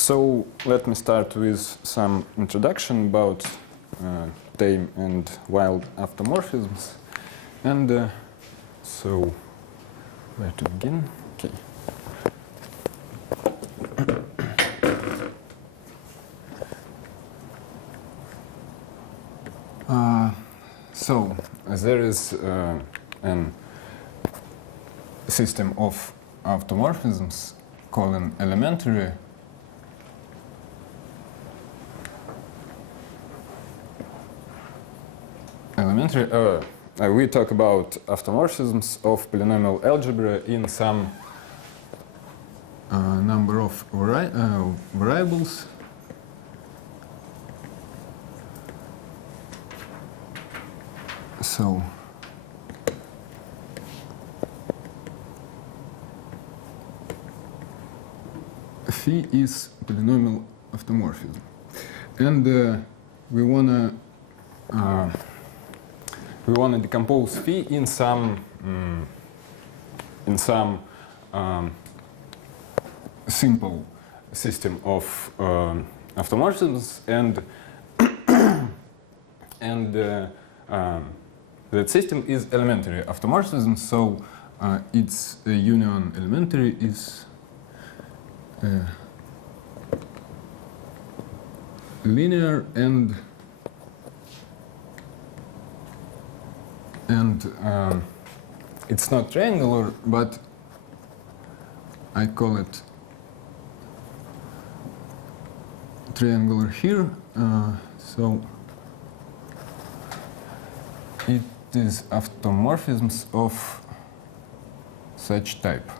So let me start with some introduction about tame and wild automorphisms. And so where to begin? Okay. So there is a system of automorphisms called an elementary we talk about automorphisms of polynomial algebra in some number of variables. So phi is polynomial automorphism, and we wanna decompose phi in some simple system of automorphisms, and that system is elementary automorphism. So its union elementary is linear and it's not triangular, but I call it triangular here. So it is automorphisms of such type.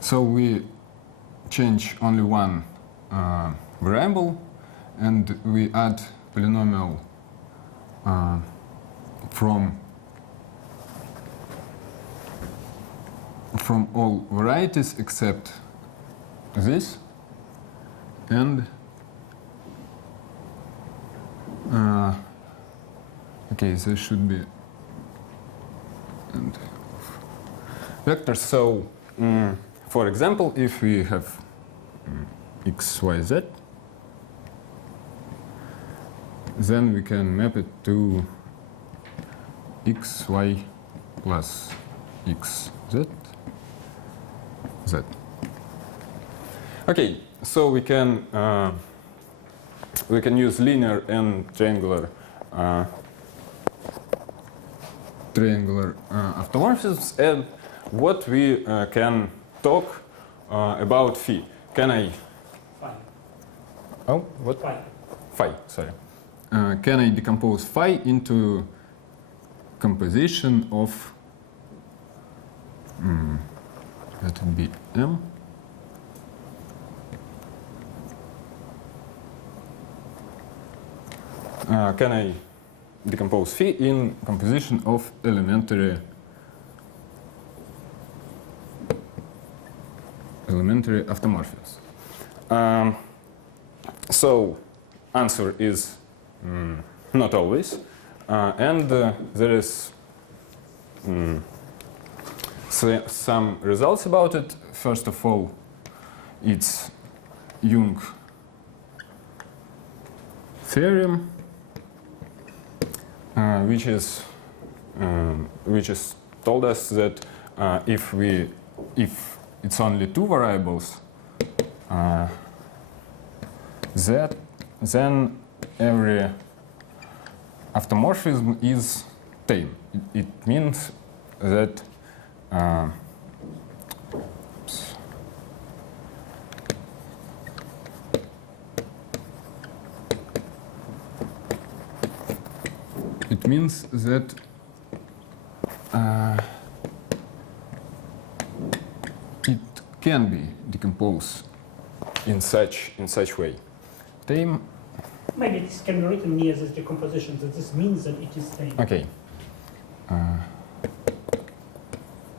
So we change only one variable, and we add polynomial from all varieties except this, and okay, there should be and vectors. So for example, if we have x, y, z, then we can map it to x, y plus x, z, z. Okay, so we can use linear and triangular automorphisms, and what we can talk about phi. Can I? Phi. Oh, what? Phi. Phi. Sorry. Can I decompose phi into composition of that would be m. Can I decompose phi in composition of elementary automorphisms? So answer is not always, and there is some results about it. First of all, it's Jung theorem, which is told us that if it's only two variables, then every automorphism is tame. It means that it can be decomposed in such way. Tame. Maybe this can be written near this decomposition, that this means that it is tame. Okay.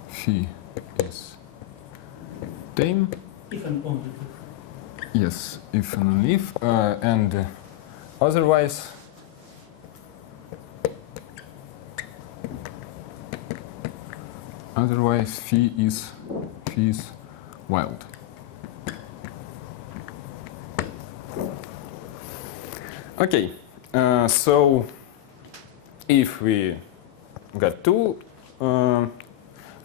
Phi is tame. If and only if. Yes, if and only if, and otherwise Otherwise, phi is wild. Okay, so if we got two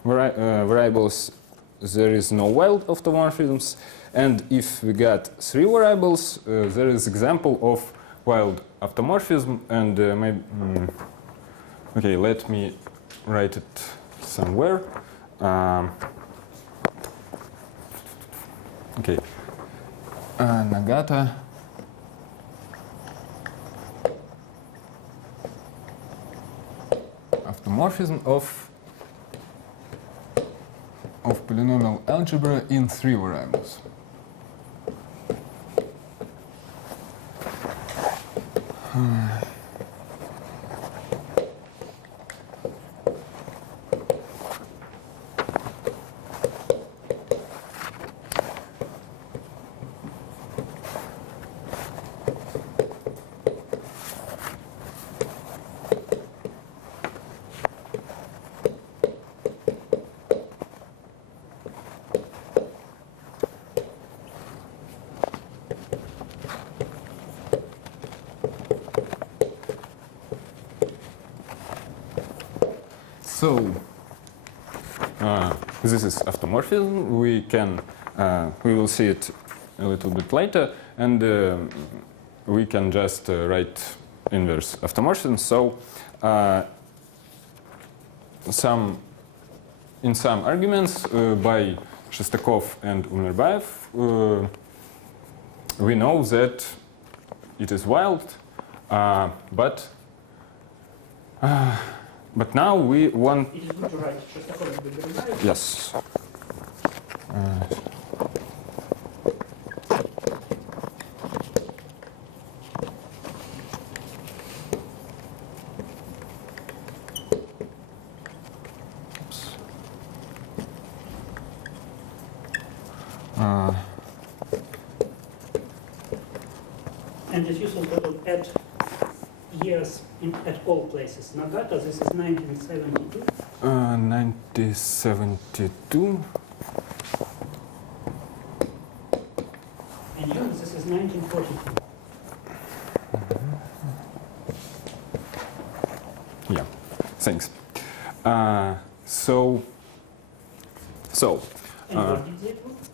variables, there is no wild automorphisms, and if we got three variables, there is example of wild automorphism, and maybe okay, let me write it somewhere. Okay, Nagata automorphism of polynomial algebra in three variables. So this is automorphism. We will see it a little bit later, and we can just write inverse automorphism. So in some arguments by Shestakov and Umirbaev, we know that it is wild, but now we want. It is good to write Shestakov and Umirbaev. Yes. And as usual, total add years at all places. Nagata, this is 1972. 1972. And you, this is 1942. Yeah, thanks. And what did they prove?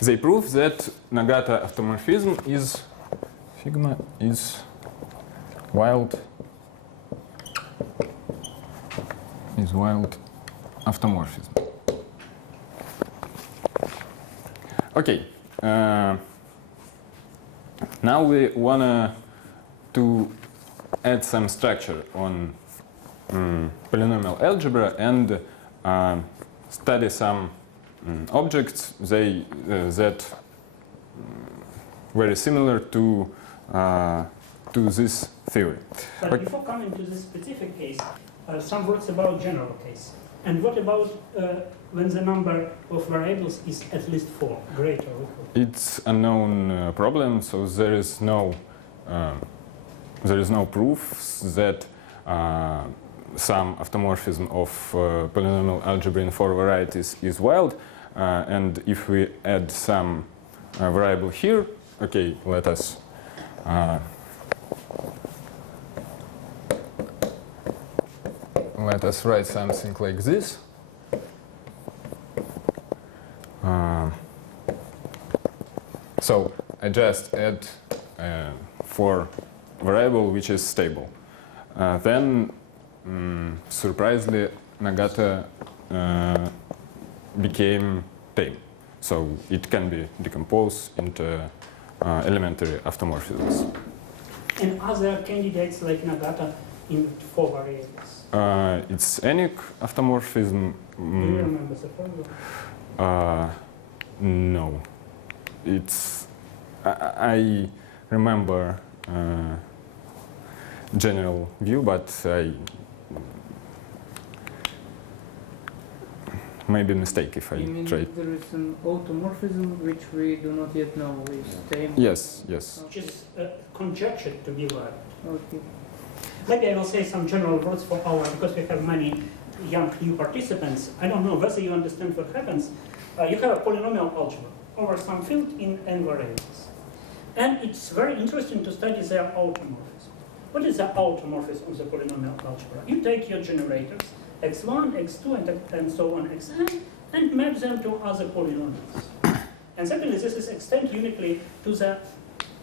They prove that Nagata automorphism is sigma is wild automorphism. Okay. Now we wanna to add some structure on polynomial algebra and study some objects that very similar to this theory. But before coming to this specific case, some words about general case. And what about when the number of variables is at least 4, greater or equal? It's a known problem, so there is no proof that some automorphism of polynomial algebra in 4 varieties is wild. And if we add some variable here, okay, let us write something like this. So I just add 4 variable which is stable. Then surprisingly Nagata became tame. So it can be decomposed into elementary automorphisms. And other candidates like Nagata in 4 variables? It's any automorphism. Do you remember the formula? No. It's I remember general view, but I maybe mistake if I You mean try. there is an automorphism which we do not yet know is tame? Yes, yes. Which is conjectured to be wild. Okay. Maybe I will say some general words for our, because we have many young new participants, I don't know whether you understand what happens. You have a polynomial algebra over some field in n variables. And it's very interesting to study their automorphism. What is the automorphism of the polynomial algebra? You take your generators, x1, x2, and so on, xn, and map them to other polynomials. And secondly, this is extended uniquely to the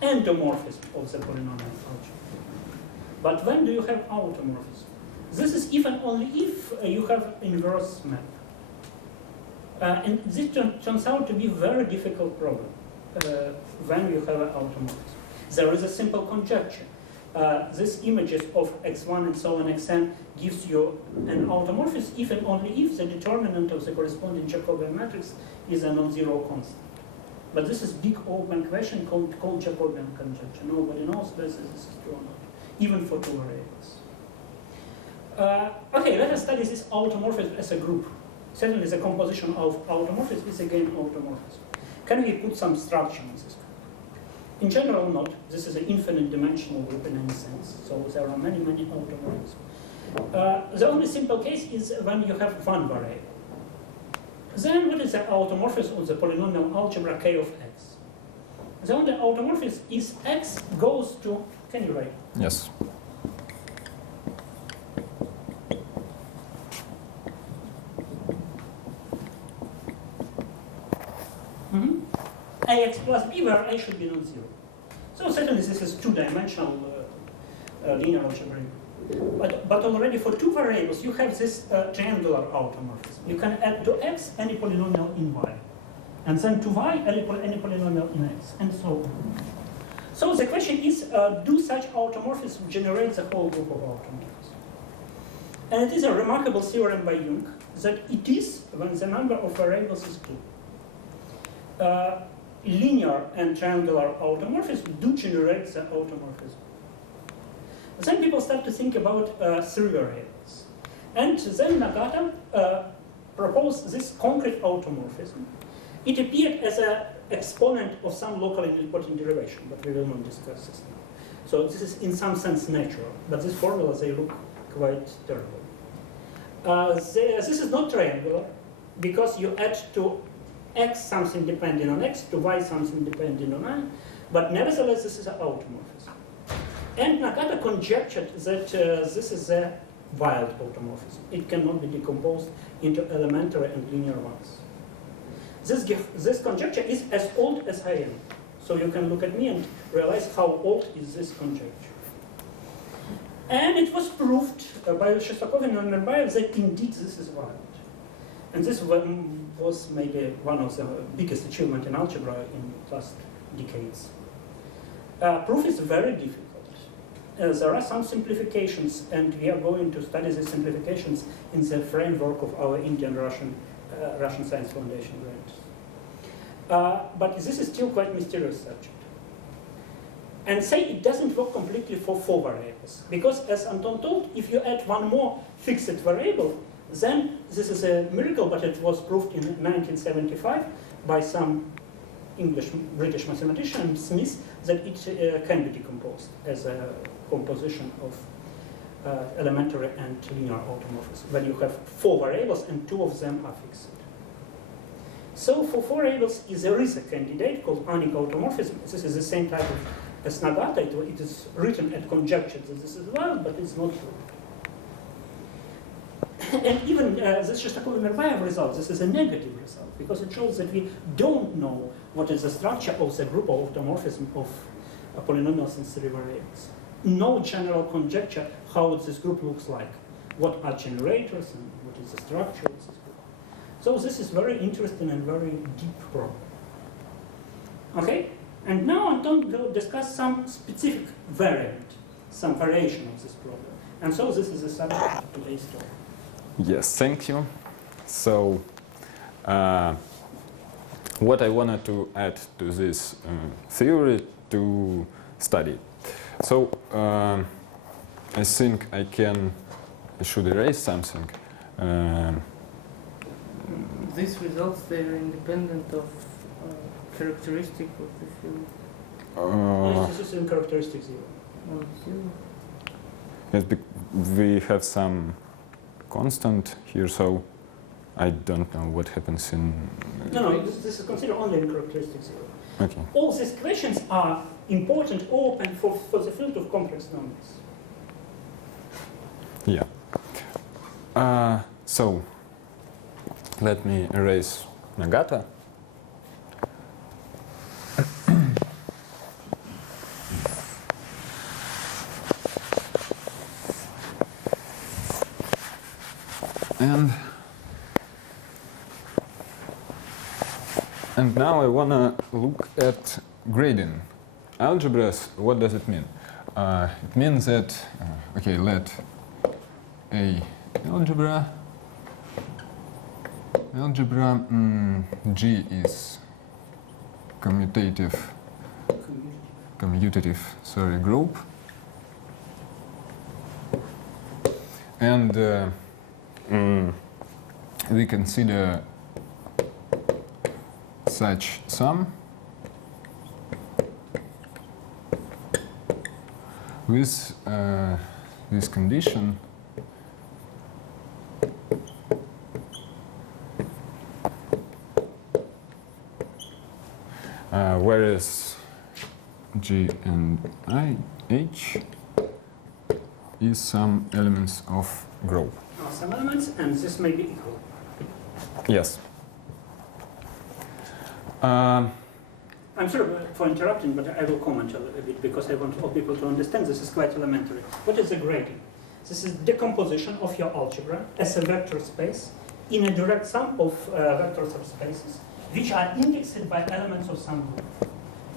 endomorphism of the polynomial algebra. But when do you have automorphism? This is even only if you have inverse map. And this turns out to be a very difficult problem when you have an automorphism. There is a simple conjecture. These images of x1 and so on xn gives you an automorphism if and only if the determinant of the corresponding Jacobian matrix is a non-zero constant. But this is big open question called Jacobian conjecture. Nobody knows whether this is true or not, even for two variables. Okay, let us study this automorphism as a group. Certainly the composition of automorphism is again automorphism. Can we put some structure in this group? In general, not. This is an infinite dimensional group in any sense, so there are many, many automorphisms. The only simple case is when you have one variable. Then what is the automorphism of the polynomial algebra k of x? The only automorphism is x goes to, can you write? Yes. Ax plus b, where a should be non-zero. So certainly this is two-dimensional linear algebra. But already for two variables, you have this triangular automorphism. You can add to x any polynomial in y, and then to y any polynomial in x, and so on. So the question is, do such automorphisms generate the whole group of automorphisms? And it is a remarkable theorem by Jung that it is when the number of variables is 2. Linear and triangular automorphisms do generate the automorphism. Then people start to think about 3 variables. And then Nagata proposed this concrete automorphism. It appeared as an exponent of some locally nilpotent derivation, but we will not discuss this now. So this is in some sense natural, but these formulas, they look quite terrible. This is not triangular, because you add to x something depending on x, to y something depending on y, but nevertheless this is an automorphism. And Nagata conjectured that this is a wild automorphism. It cannot be decomposed into elementary and linear ones. This conjecture is as old as I am. So you can look at me and realize how old is this conjecture. And it was proved by Shestakov and Umirbaev that indeed this is wild. And this was maybe one of the biggest achievements in algebra in the last decades. Proof is very difficult. There are some simplifications, and we are going to study these simplifications in the framework of our Indian-Russian Science Foundation grants. But this is still quite mysterious subject. And say it doesn't work completely for 4 variables, because as Anton told, if you add one more fixed variable, then this is a miracle, but it was proved in 1975 by some British mathematician, Smith, that it can be decomposed as a composition of elementary and linear automorphism, when you have 4 variables and 2 of them are fixed. So for 4 variables, there is a candidate called Anik automorphism. This is the same type of as Nagata. It is written and conjectured that this is wild, but it's not true. And even this Shestakov and Umirbaev result, this is a negative result, because it shows that we don't know what is the structure of the group of automorphism of polynomials in 3 variables. No general conjecture how this group looks like, what are generators and what is the structure of this group. So this is very interesting and very deep problem. Okay, and now Anton will discuss some specific variant, some variation of this problem. And so this is the subject of today's talk. Yes, thank you. So, what I wanted to add to this theory to study. So, I think I should erase something. These results, they are independent of characteristic of the field. This is in characteristic 0. On 0. Yes, we have some constant here, so I don't know what happens in... No, this is considered only in characteristic zero. Okay. All these questions are important, open for the field of complex numbers. Yeah. So, let me erase Nagata. And now I want to look at grading. Algebras, what does it mean? It means that, okay, let A algebra G is commutative group, and we consider such sum with this condition whereas G and H is some elements of group. Some elements, and this may be equal. Yes. I'm sorry for interrupting, but I will comment a bit because I want all people to understand this is quite elementary. What is a grading? This is decomposition of your algebra as a vector space in a direct sum of vector subspaces which are indexed by elements of some group.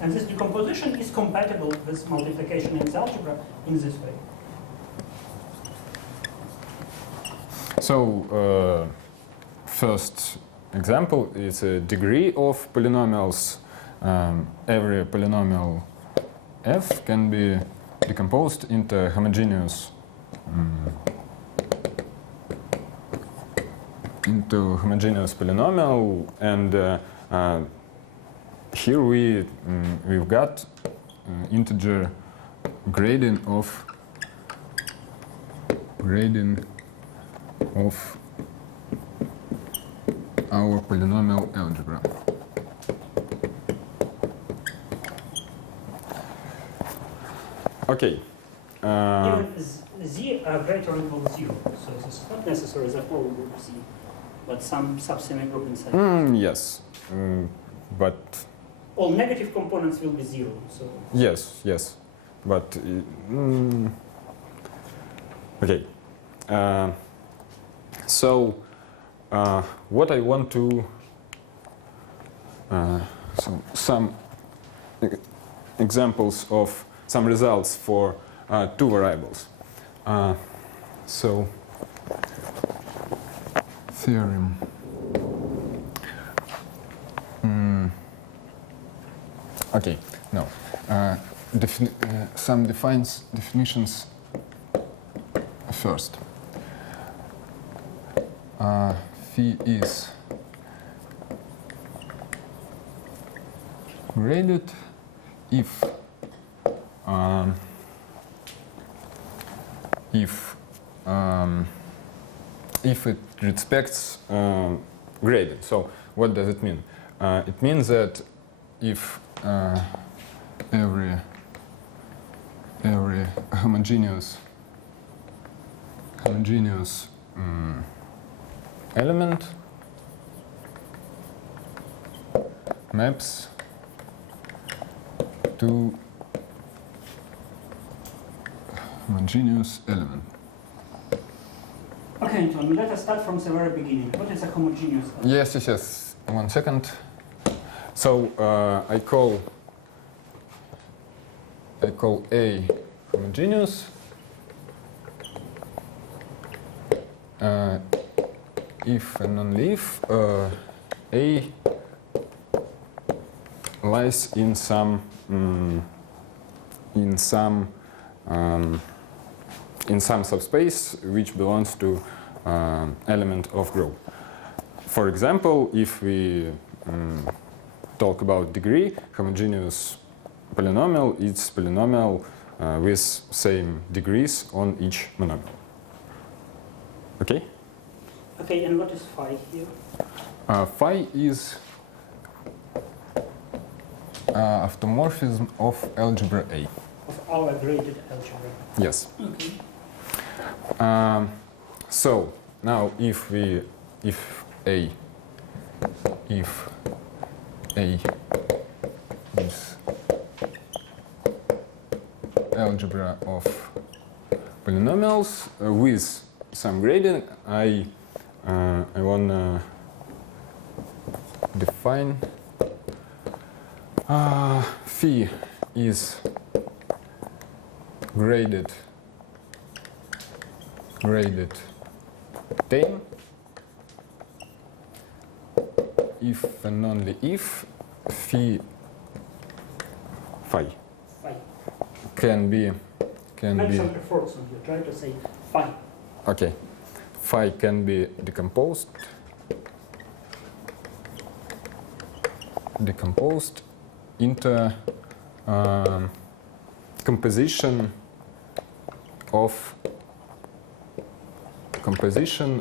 And this decomposition is compatible with multiplication in the algebra in this way. So, first example is a degree of polynomials. Every polynomial f can be decomposed into homogeneous polynomial, and here we've got integer grading of our polynomial algebra. Okay. Even z are greater or equal to 0, so this is not necessarily the whole group z, but some subsemi group inside. Yes, but all negative components will be 0. So yes, but okay. So what I want to some examples of some results for two variables. So theorem. Okay, no. Some definitions first. Phi is graded if it respects gradient. So what does it mean? It means that if every homogeneous element maps to homogeneous element. okay, Anton, let us start from the very beginning. What is a homogeneous element? Yes. 1 second. So I call A homogeneous if and only if A lies in some subspace which belongs to element of group. For example, if we talk about degree, homogeneous polynomial, it's polynomial with same degrees on each monomial. Okay? Okay, and what is phi here? Phi is automorphism of algebra A. Of our graded algebra. Yes. Okay. So now if A is algebra of polynomials with some grading, I wanna define phi is graded tame if and only if phi can be Make some efforts on you. Try to say phi. okay. Phi can be decomposed into composition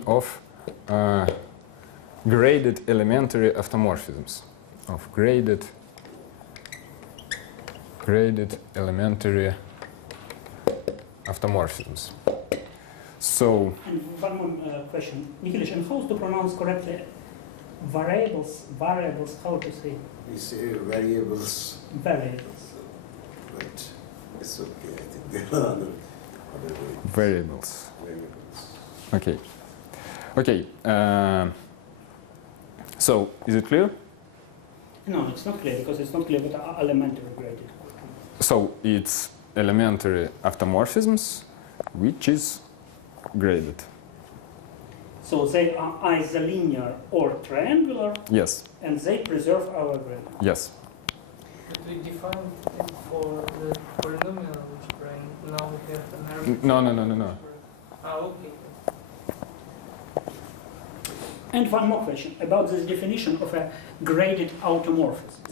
of graded elementary automorphisms, of graded elementary automorphisms. So, And one more question, Mikhailich, and how to pronounce correctly variables? How to say? We say variables, Variables. but it's okay. I think there are other ways. variables. Variables. Okay. So, is it clear? No, it's not clear because it's not clear what are elementary graded. So, it's elementary automorphisms, which is graded. So they are either linear or triangular, Yes. and they preserve our gradient. Yes. But we defined it for the polynomial algebra, and now we have an arbitrary No. algebra. Okay. And one more question about this definition of a graded automorphism.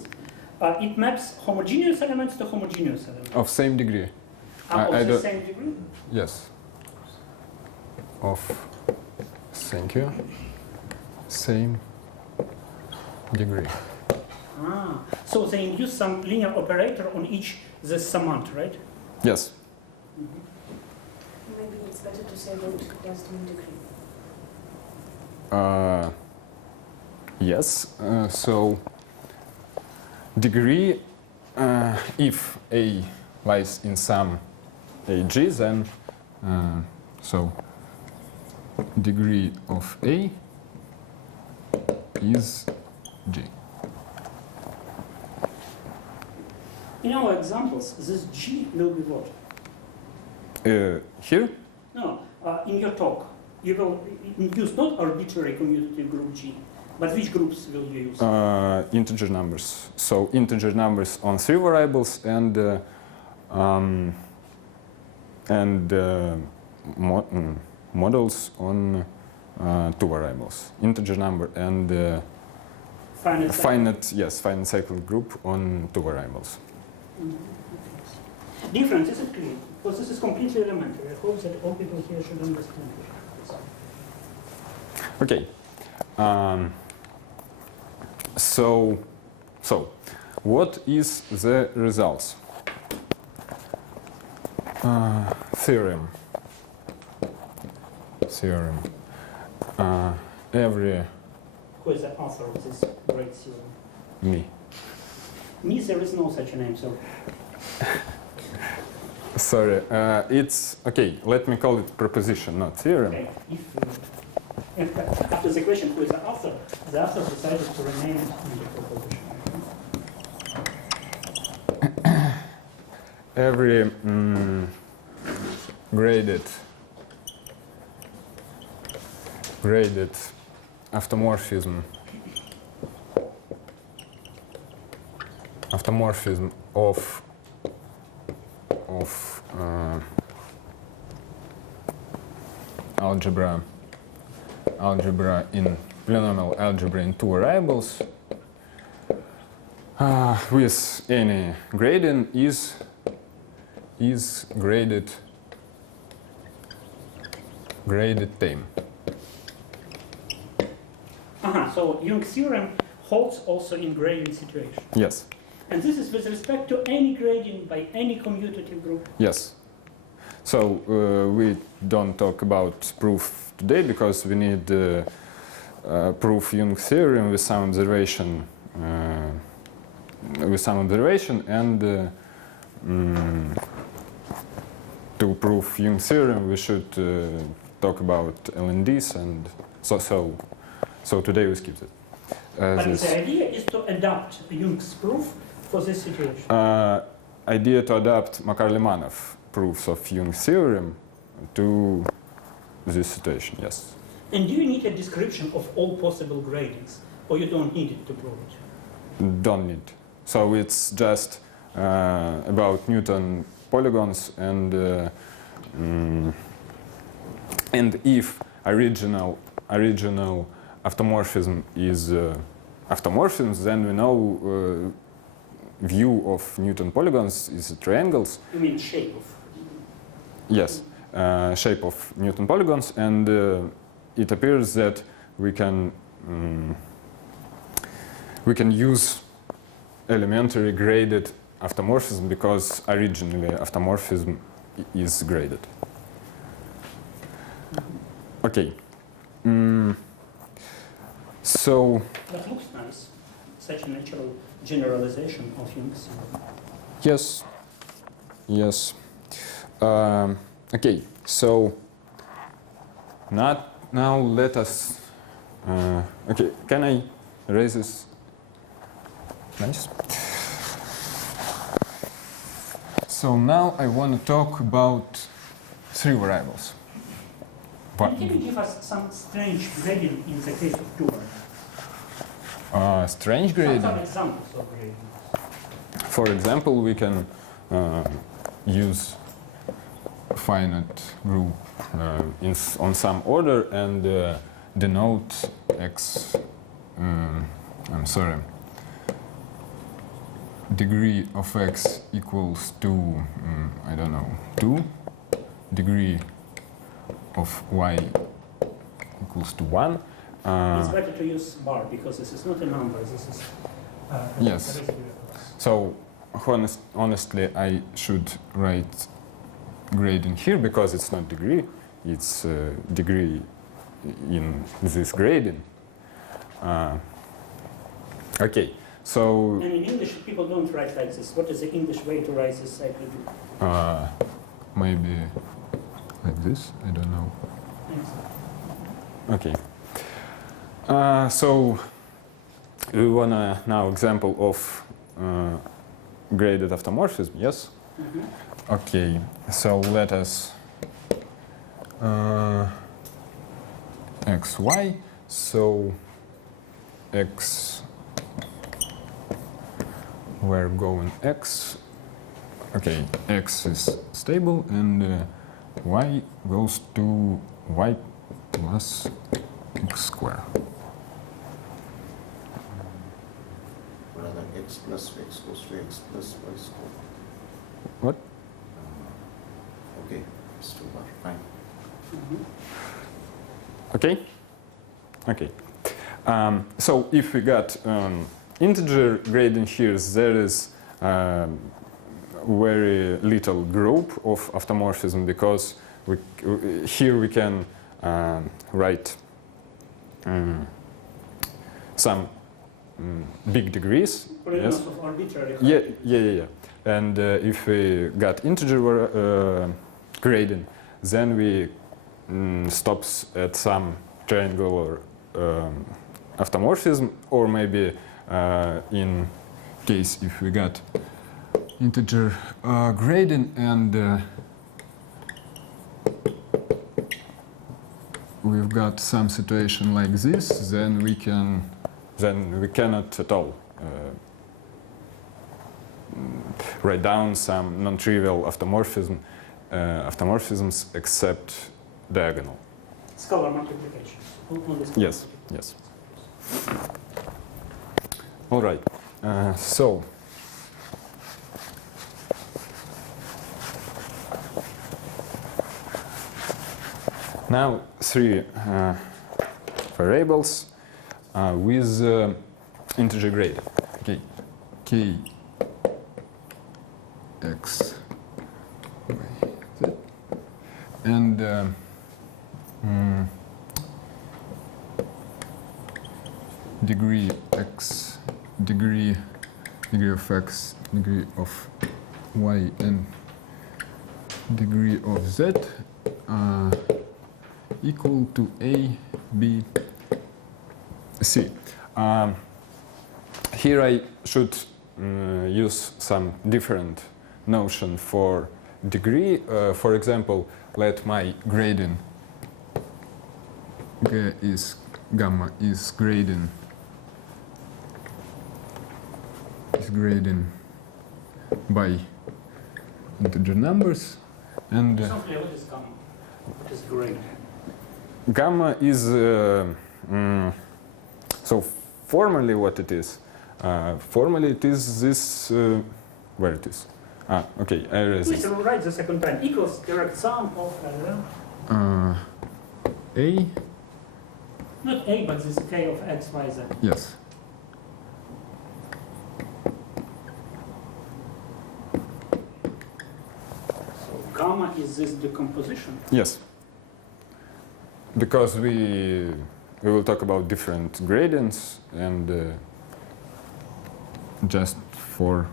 It maps homogeneous elements to homogeneous elements. Of same degree. I Of the don't- same degree? Yes. Thank you. Same degree. So they induce some linear operator on each the summand, right? Yes. Maybe it's better to say that it has to be degree. Yes. So degree, if A lies in some AG, then so degree of A is G. In our examples, this G will be what? Here? No, in your talk, you will use not arbitrary commutative group G, but which groups will you use? Integer numbers. So integer numbers on 3 variables and models on 2 variables. Integer number and finite cyclic group on 2 variables. Difference, is it clear? Because this is completely elementary. I hope that all people here should understand it. Okay. So what is the results? Theorem. Every Who is the author of this great theorem? me. Me, there is no such a name, so Sorry, it's okay. Let me call it proposition, not theorem. okay. If after the question who is the author decided to remain in the proposition. Every graded automorphism of algebra in polynomial algebra in 2 variables with any grading is graded tame. So Young's theorem holds also in grading situation. Yes. And this is with respect to any grading by any commutative group. Yes. So we don't talk about proof today because we need proof Young's theorem with some observation, and to prove Young's theorem we should talk about LNDs, and so today we skip it. But the idea is to adapt Young's proof for this situation. Idea to adapt Makar-Limanov proofs of Young's theorem to this situation, yes. And do you need a description of all possible gradings, or you don't need it to prove it? Don't need. So it's just about Newton polygons, and if original automorphism is automorphisms, then we know view of Newton polygons is triangles. You mean shape of? Yes, shape of Newton polygons, and it appears that we can use elementary graded automorphism because originally automorphism is graded. Okay. So. That looks nice. Such a natural generalization of Young's theorem. Yes. Yes. Okay. So. Now let us. Okay. Can I erase this? Nice. So now I want to talk about three variables. And can you give us some strange grading in the case of two variables? Strange grading? Some examples of grading. For example, we can use a finite group on some order and denote x. I'm sorry. Degree of x equals to, I don't know, 2. Degree of y equals to 1. It's better to use bar because this is not a number, this is yes. So honestly, I should write grading here because it's not degree, it's degree in this grading. Okay. So, and in English, people don't write like this. What is the English way to write this cyclic group? Maybe like this. I don't know. Yes. Okay. So we want to now example of graded automorphism. Yes. Mm-hmm. Okay. So let us x y. So x. We're going x. Okay, x is stable, and y goes to y plus x squared. Rather, x plus x goes to x plus y squared. What? Okay, it's 2 bar, fine. Mm-hmm. Okay. Okay. So if we got integer grading here, there is very little group of automorphism because here we can write some big degrees. Yes. Of arbitrary. Yeah. And if we got integer grading, then we stops at some triangular automorphism, or maybe in case if we got integer grading and we've got some situation like this, then we cannot at all write down some non-trivial automorphisms except diagonal. Scalar multiplication. Yes. All right. So now three variables. with integer grade. Okay, k x y z, and degree x, degree of x, degree of y, and degree of z equal to a, b, c. Here I should use some different notion for degree. For example, let my grading gamma is grading by integer numbers, and So what is gamma? What is grade? gamma is so formally what it is. Formally it is this where it is. Okay, I erase Please it. write the second time. Equals direct sum of A, not a, but this k of x, y, z. yes. So gamma is this decomposition. Yes. Because we will talk about different gradients, and just for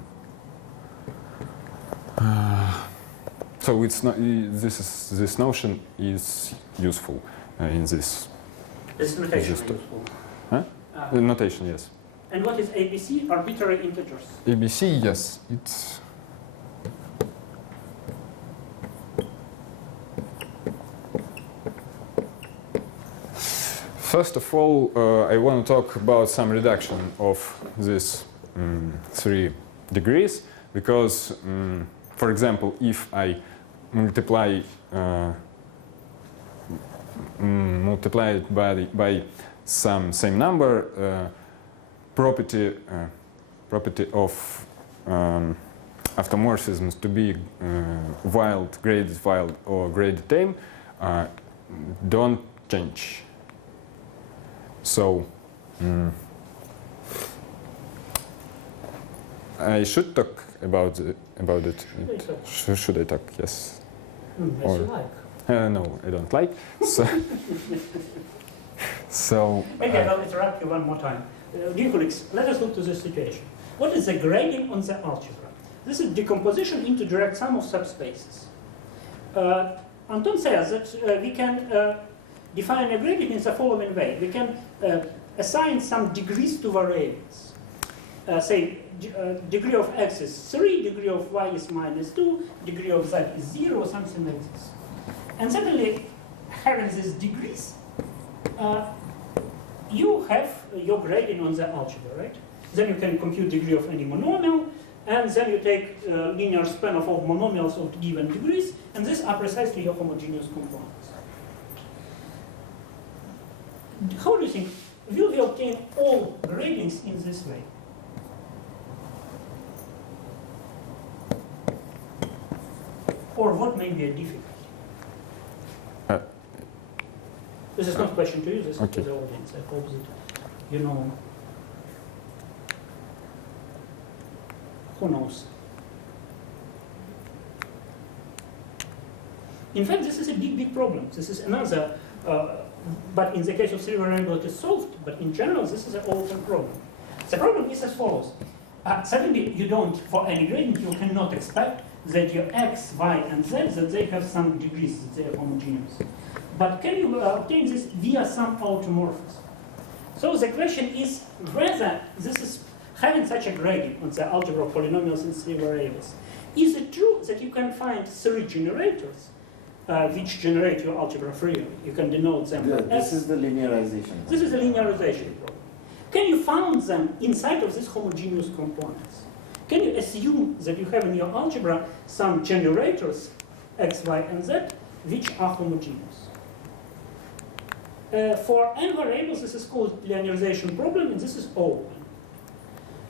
so it's not this notion is useful in this This notation Just- is useful. Huh? Notation. Yes. And what is ABC? Arbitrary integers. ABC. Yes, it's first of all, I want to talk about some reduction of these 3 degrees, because, for example, if I multiply it by some same number, property of automorphisms to be wild, graded wild, or graded tame don't change. So I should talk about it. Should I talk? Yes. As Or- you like. No, I don't like. So Maybe I will interrupt you one more time. Dear colleagues, let us look to this situation. What is the grading on the algebra? This is decomposition into direct sum of subspaces. Anton says that we can define a grading in the following way. We can assign some degrees to variables. Say degree of x is 3, degree of y is -2, degree of z is 0, something like this. And suddenly, having these degrees, you have your grading on the algebra, right? Then you can compute degree of any monomial, and then you take linear span of all monomials of given degrees, and these are precisely your homogeneous components. How do you think, will we obtain all gradings in this way? Or what may be a difficulty? This is not a question to you, this is Okay. to the audience. I hope that you know. Who knows? In fact, this is a big, big problem. This is another, but in the case of 3 variable it is solved, but in general this is an open problem. The problem is as follows. Suddenly you don't, for any gradient, you cannot expect that your x, y, and z, that they have some degrees, that they are homogeneous. But can you obtain this via some automorphism? So the question is whether this is having such a gradient on the algebra of polynomials in 3 variables. Is it true that you can find 3 generators which generate your algebra freely? You can denote them Yeah, with this S. is the linearization. This is the linearization problem. Can you find them inside of these homogeneous components? Can you assume that you have in your algebra some generators, x, y, and z, which are homogeneous? For n variables, this is called linearization problem, and this is open.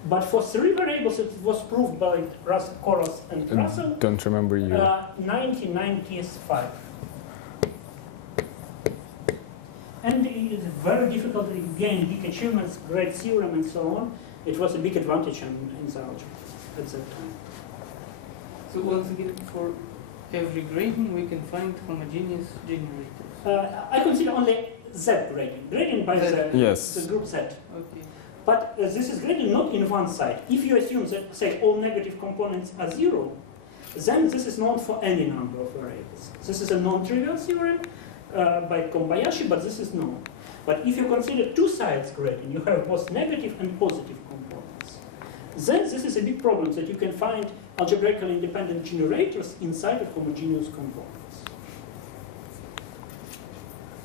But for 3 variables, it was proved by Koros and Russell, don't remember you. 1995. And very difficult to gain big achievements, great theorem and so on. It was a big advantage in the algebra at that time. So once again, for every grading, we can find homogeneous generators. I consider only Z grading. Grading by Yes. the group Z. Okay. But this is grading not in one side. If you assume that, say, all negative components are 0, then this is known for any number of variables. This is a non-trivial theorem by Kobayashi, but this is known. But if you consider two sides grading, you have both negative and positive components. Then this is a big problem that you can find algebraically independent generators inside of homogeneous components.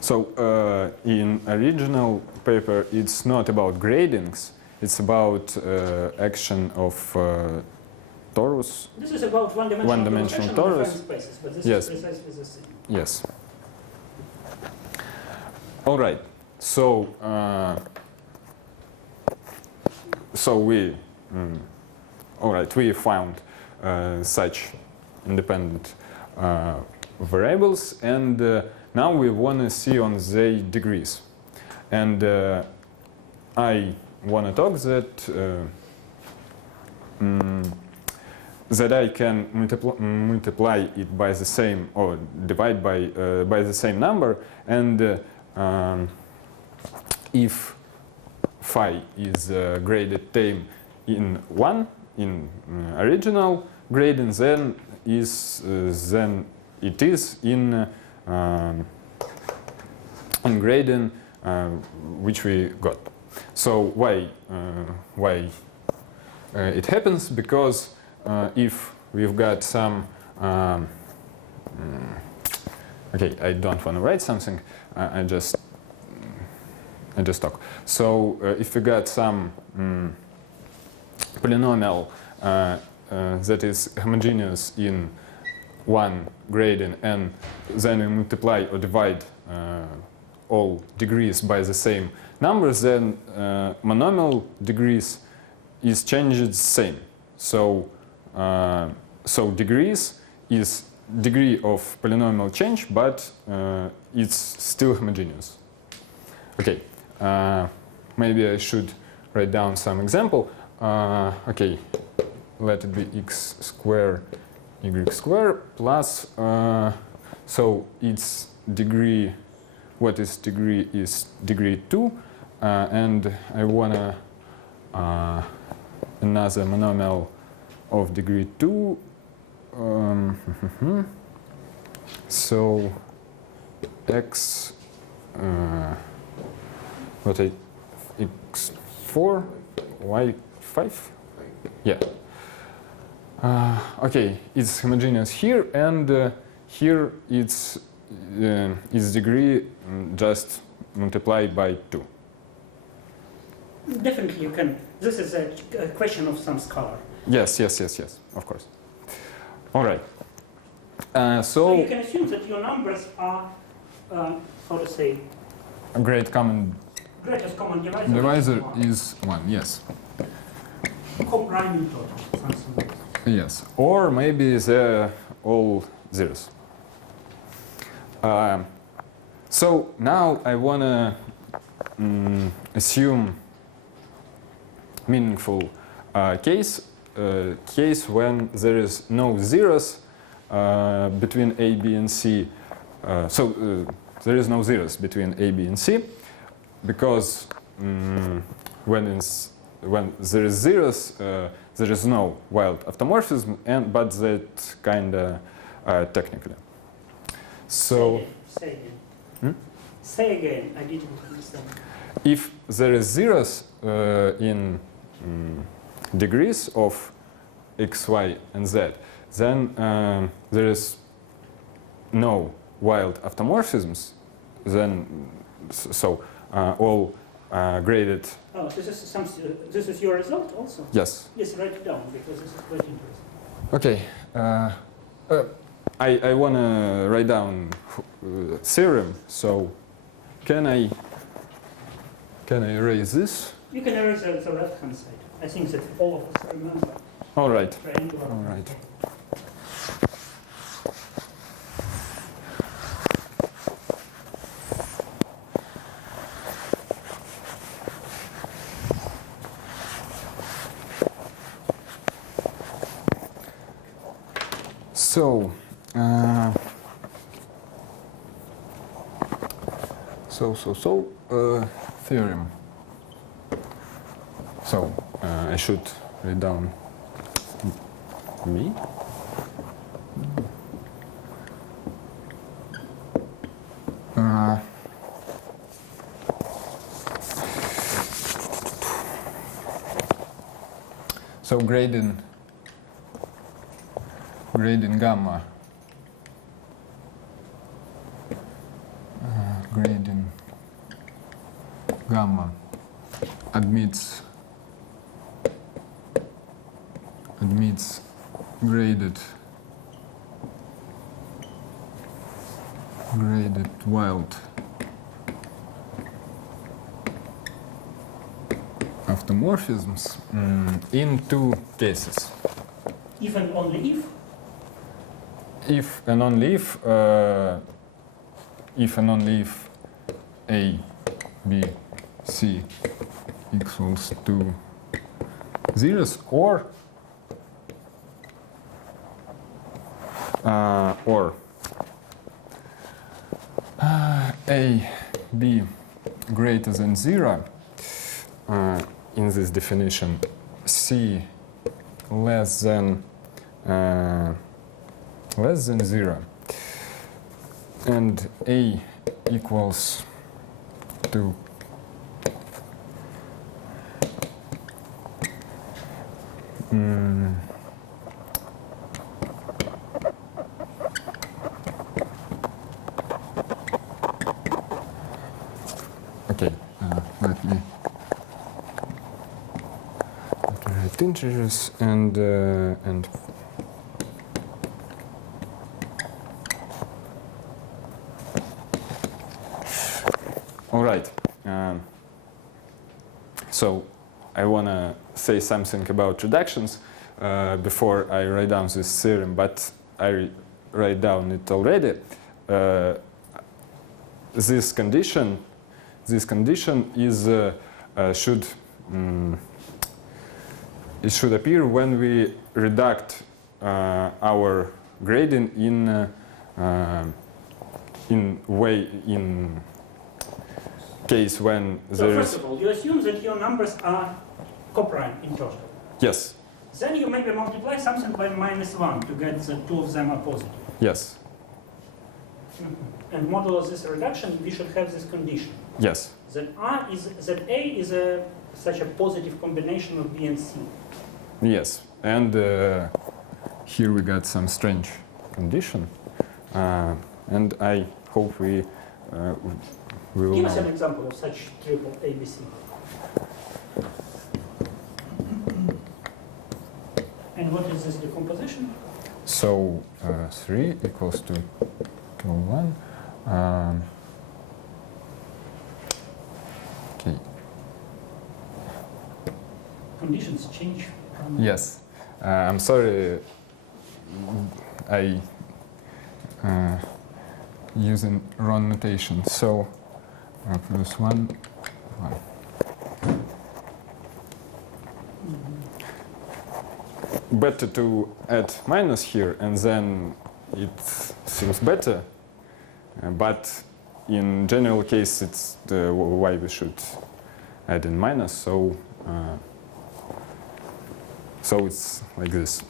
So in original paper, it's not about gradings. It's about action of torus. This is about one-dimensional torus. spaces, but this Yes. is precisely the same. Yes. All right. So we found such independent variables, and now we want to see on their degrees. And I want to talk that I can multiply it by the same, or divide by the same number, and if phi is graded term in 1 in original grading, then it is in grading which we got. So why it happens? Because if we've got some okay, I don't want to write something. I just talk. So if we got some polynomial that is homogeneous in one grading, and then we multiply or divide all degrees by the same numbers, then monomial degrees is changed the same. So degrees is degree of polynomial change, but it's still homogeneous. Okay, maybe I should write down some example. Okay, let it be x square y square plus, so its degree, what is degree 2, and I wanna another monomial of degree 2. So x x4 y5, yeah. Okay, it's homogeneous here, and here its degree just multiplied by 2. Definitely you can. This is a question of some scalar. Yes, of course. All right. So you can assume that your numbers are, how to say, a greatest common divisor is 1, yes. Co-priming total, something like that. Yes, or maybe they're all zeros. So now I want to assume meaningful case when there is no zeros between A, B, and C. There is no zeros between A, B, and C, because when there is zeros, there is no wild automorphism, but that kind of technically. So say again. Say again. I didn't understand. If there is zeros in degrees of x, y, and z, then there is no wild automorphisms. Then all graded. Oh, this is your result also? Yes. Yes, write it down because this is quite interesting. Okay. I want to write down theorem. So can I erase this? You can erase the left-hand side. I think that all of us remember. All right. Triangular. All right. So, theorem. So, I should write down me. So grading gamma, grading gamma admits graded wild automorphisms in two cases. If and only if? If and only if A, B, C equals to zeros, or A, B greater than 0, in this definition, C less than 0, and A equals to okay, let me write integers and all right. So I want to say something about reductions before I write down this theorem, but I write down it already. This condition is it should appear when we reduct our grading in case when So there first is of all, you assume that your numbers are coprime in total. yes, Then you maybe multiply something by -1 to get the two of them are positive. yes, And modulo this reduction, we should have this condition yes, that A is such a positive combination of B and C. yes, and here we got some strange condition, and I hope we will Give us know. an example of such triple ABC. And what is this decomposition? So 3 equals to 1. Okay. Conditions change from Yes. I'm sorry. I using wrong notation. So plus 1. Better to add minus here, and then it seems better. But in general case, it's the why we should add in minus. So so it's like this.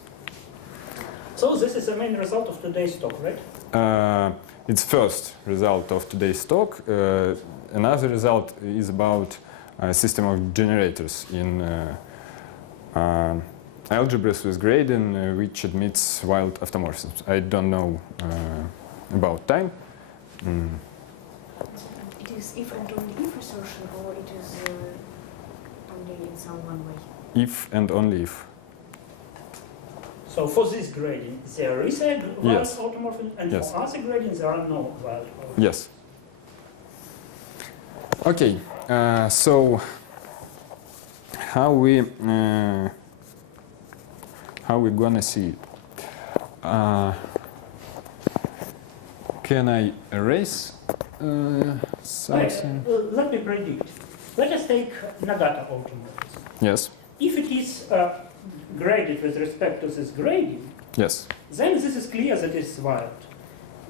So this is the main result of today's talk, right? It's first result of today's talk. Another result is about a system of generators in algebras with grading, which admits wild automorphisms. I don't know about time. It is if and only if assertion, or it is only in some one way? If and only if. So for this grading, there is a wild Yes. automorphism, and Yes. for other gradients, there are no wild automorphisms. Yes. Okay. So how we gonna see it? Can I erase something? Let me predict. Let us take Nagata automorphism. Yes. If it is graded with respect to this gradient, Yes. Then this is clear that it's valid,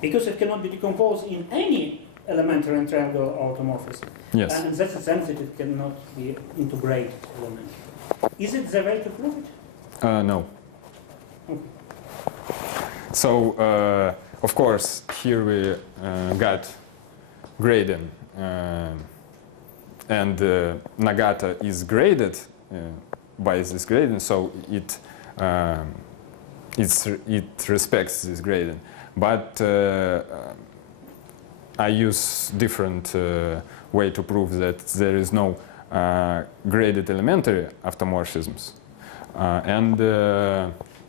because it cannot be decomposed in any elementary and triangular automorphism. Yes. And that's the sense that it cannot be integrated element. Is it the way to prove it? No. Okay. So, of course, here we got grading, and Nagata is graded by this grading, so it respects this grading. But I use different way to prove that there is no graded elementary automorphisms, and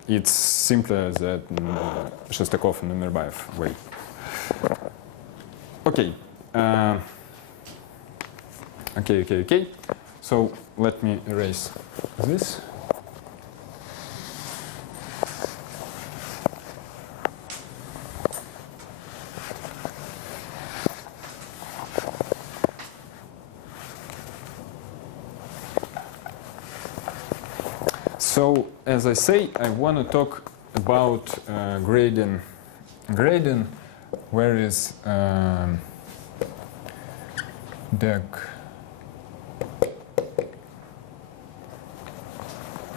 it's simpler than Shestakov and Umirbaev way. Okay. Okay. So let me erase this. So, as I say, I want to talk about grading. Grading, where is dec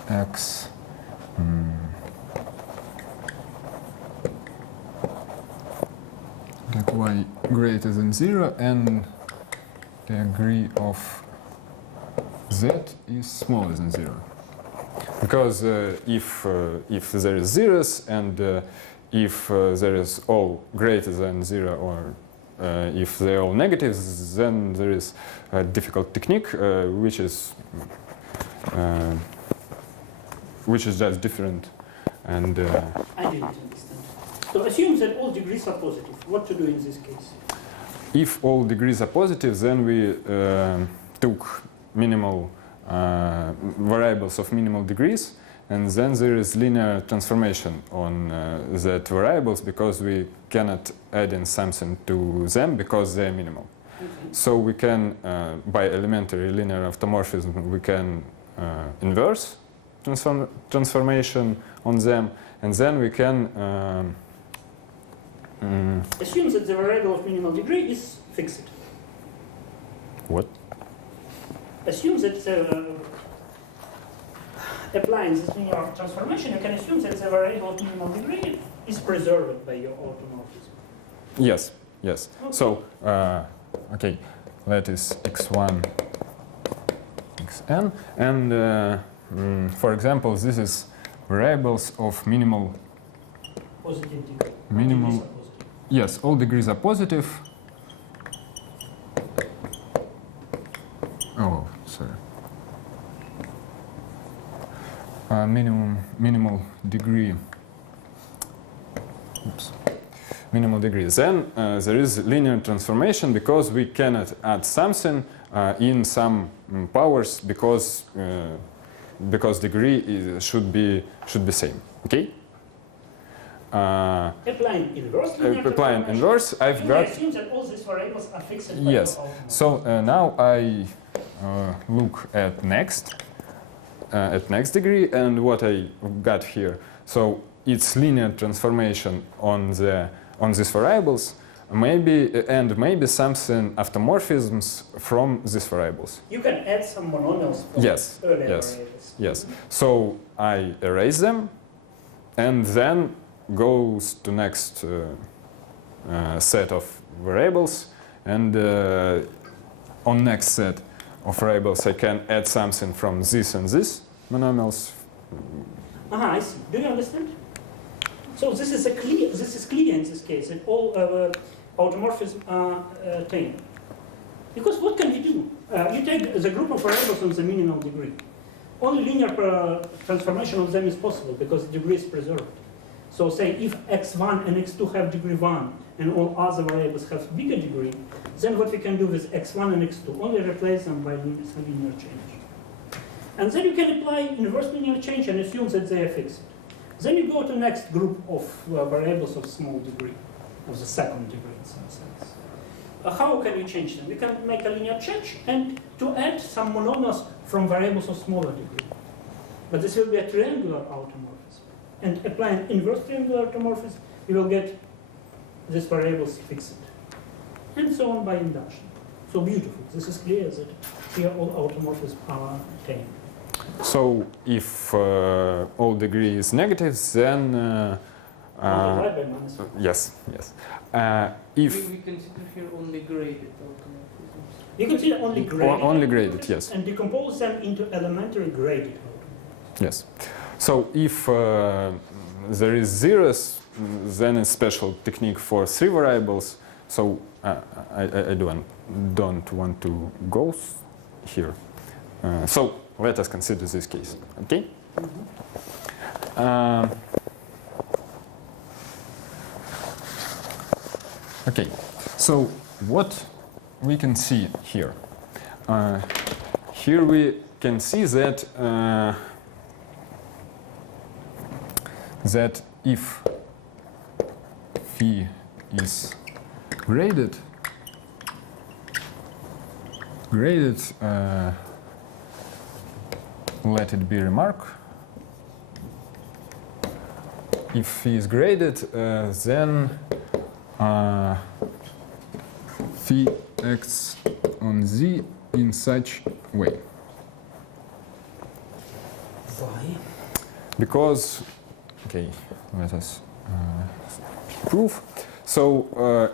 x dec y greater than 0 and the degree of z is smaller than 0. Because if there is zeros and if there is all greater than 0 or if they're all negatives, then there is a difficult technique which is just different. And I didn't understand. So assume that all degrees are positive. What to do in this case? if all degrees are positive, then we took minimal variables of minimal degrees, and then there is linear transformation on that variables because we cannot add in something to them because they are minimal. So we can, by elementary linear automorphism, we can inverse transformation on them, and then we can assume that the variable of minimal degree is fixed. What? Assume that applying this linear transformation, you can assume that the variable of minimal degree is preserved by your automorphism. Yes, yes. Okay. So, okay, that is x1, xn, and for example, this is variables of minimal. Positive degree. Minimal. Degrees are positive. Yes, all degrees are positive. Oh, sorry. Minimal degree. Oops. Minimal degree. Then there is linear transformation because we cannot add something in some powers because degree should be same. Okay. Applying inverse linear Applying transformation, inverse, I've you got. assume that all these variables are fixed by Yes. your automorphism. So now I look at next degree, and what I got here. So it's linear transformation on these variables, maybe something automorphisms from these variables. You can add some monomials from Yes, earlier yes, variables. yes. So I erase them, and then goes to next set of variables, and on next set of variables I can add something from this and this monomials. I see. Do you understand? So this is clear in this case, that all automorphisms are tame. Because what can we do? You take the group of variables on the minimal degree. Only linear transformation of them is possible because the degree is preserved. So say if x1 and x2 have degree 1 and all other variables have bigger degree, then what we can do with x1 and x2, only replace them by some linear change. And then you can apply inverse linear change and assume that they are fixed. Then you go to next group of variables of small degree, of the second degree in some sense. How can you change them? We can make a linear change and to add some monomials from variables of smaller degree. But this will be a triangular automorphism. and apply an inverse triangular automorphism, you will get these variables fixed. And so on by induction. So beautiful. This is clear that here all automorphisms are tame. So if all degree is negative, then Multiplied by minus 1. yes, yes. If We consider here only graded automorphisms. You consider only graded. only graded, automorphisms yes. And decompose them into elementary graded automorphisms. yes. So if there is zeros, then a special technique for 3 variables. So I don't want to go here. So let us consider this case. Okay. Okay. So what we can see here? Here we can see that that if phi is graded, let it be remarked. If phi is graded, then phi acts on z in such way. Why? Because, okay, let us prove. So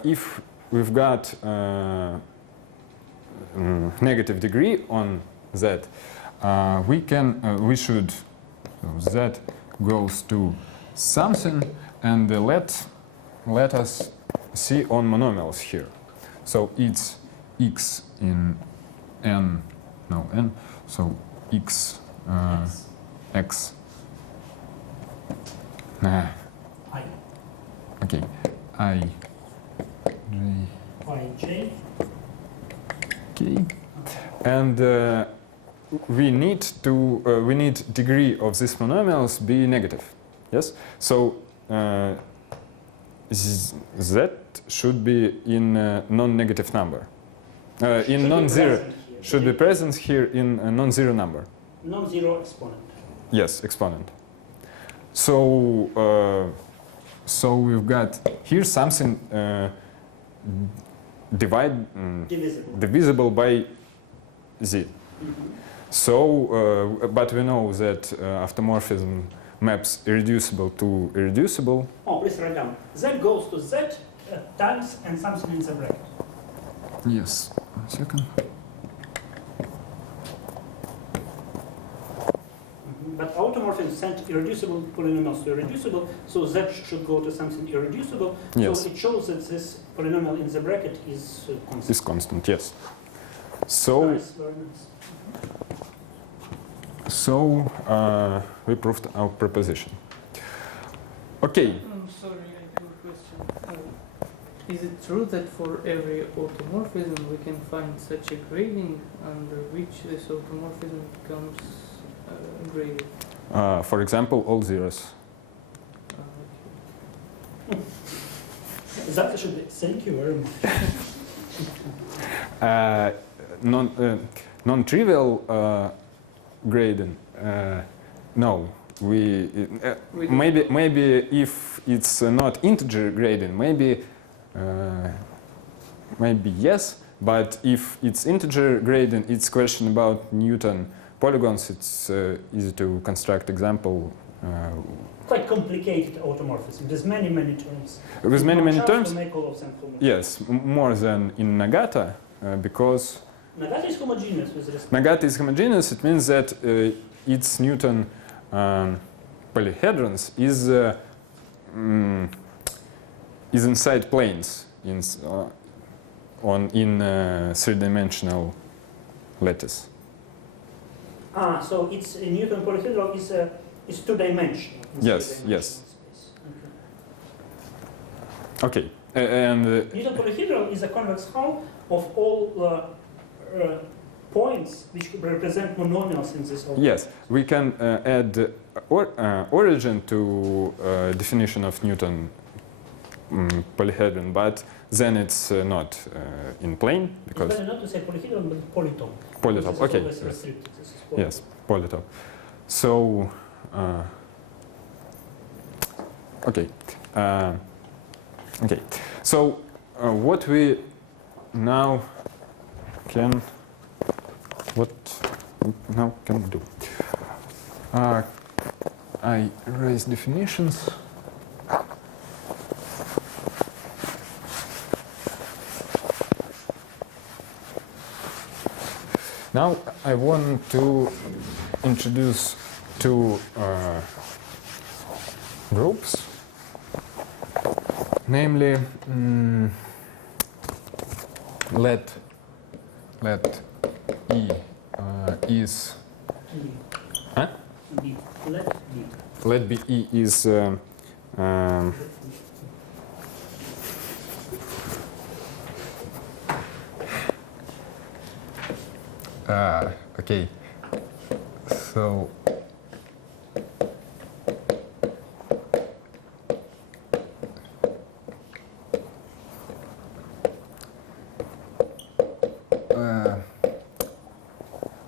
if we've got negative degree on z, we should, so z goes to something, and let us see on monomials here. So it's x in n, so x, x. I. Okay, I, J. K, and we need degree of these monomials be negative. Yes, so z should be in non-negative number. In non-zero should be present here in a non-zero number. Non-zero exponent. Yes, exponent. So so we've got here something divisible by z. So, but we know that automorphism maps irreducible to irreducible. Oh, please write down. Z goes to Z times and something in the bracket. Yes, 1 second. But automorphism sent irreducible polynomials to irreducible, so Z should go to something irreducible. Yes. So it shows that this polynomial in the bracket is constant. Is constant, yes. So, Nice, very nice. so we proved our proposition. Okay. I'm sorry, I have a question. Is it true that for every automorphism we can find such a grading under which this automorphism becomes graded? For example, all zeros. That should be. Thank you very much. Non-trivial grading. No, maybe if it's not integer grading, maybe yes. But if it's integer grading, it's question about Newton polygons. It's easy to construct example. Quite complicated automorphism. There's many terms. With many terms. To make all of them homogeneous. Yes, more than in Nagata, because Nagata is homogeneous with respect. Nagata is homogeneous. It means that its Newton polyhedrons is inside planes in three-dimensional lattice. So it's a Newton polyhedron is two-dimensional. Yes, yes. Okay, and Newton polyhedron is a convex hull of all points which represent monomials in this. yes, we can add origin to definition of Newton polyhedron, but then it's not in plane because it's better not to say polyhedron but polytope. Polytope. Okay. This is restricted. This is Yes, polytope. So Okay. Okay. So what we now can do? I erase definitions. Now I want to introduce two groups, namely let E is huh? B. Let B E is okay. So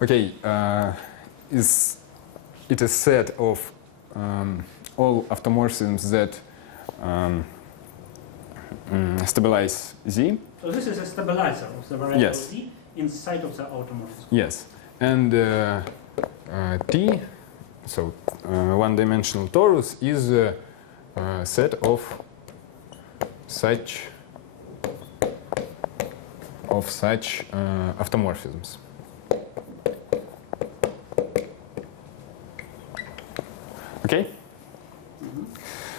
okay, it is set of all automorphisms that stabilize Z. So this is a stabilizer of the variable Yes. Z inside of the automorphism. Yes, and T, so one-dimensional torus, is a set of such automorphisms. Okay.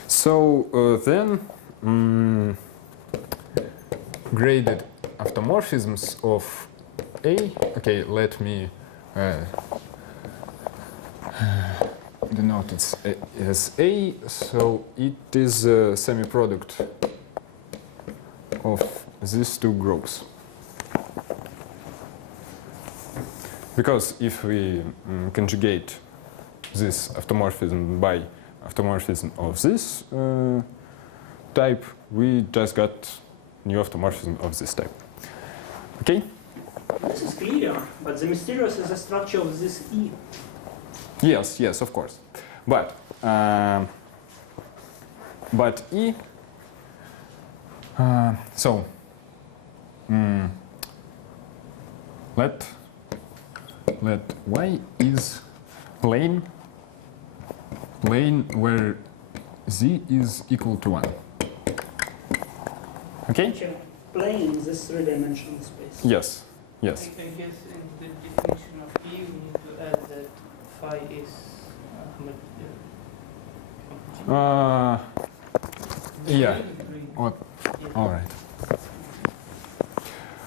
So then graded automorphisms of A. Okay, let me denote it as A. So it is a semi-product of these two groups. Because if we conjugate this automorphism by automorphism of this type, we just got new automorphism of this type. Okay? This is clear, but the mysterious is the structure of this E. Yes, yes, of course. But E. So let Y is plane where Z is equal to 1. Okay? Plane in this three-dimensional space. Yes. Yes. I guess in the definition of E, we need to add that phi is yeah. All right.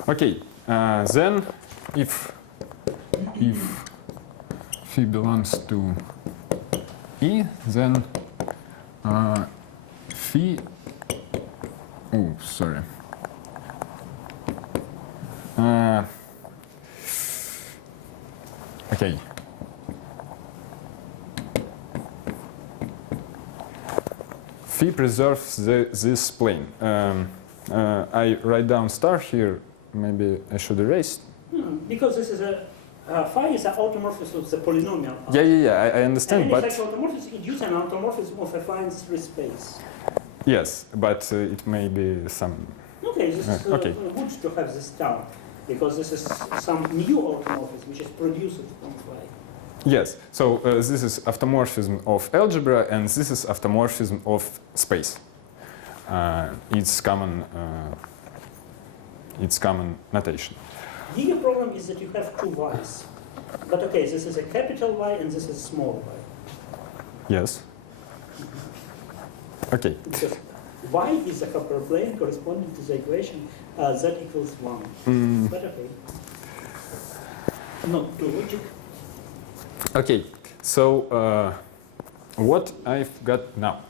Okay. Then, if phi belongs to E, then phi. Oh, sorry. Okay. Phi preserves this plane. I write down star here. Maybe I should erase. Because this is a phi is an automorphism of the polynomial. Yeah. I understand, and but any such automorphism induces an automorphism of a phi in three space. yes, but it may be some. Okay, this is okay. good to have this star, because this is some new automorphism which is produced from phi. Yes. So this is automorphism of algebra, and this is automorphism of space. It's common notation. The problem is that you have two y's. But okay, this is a capital Y and this is small y. Yes. Okay. Because y is a hyperplane corresponding to the equation z equals 1. But okay. Not too logic. Okay. So what I've got now.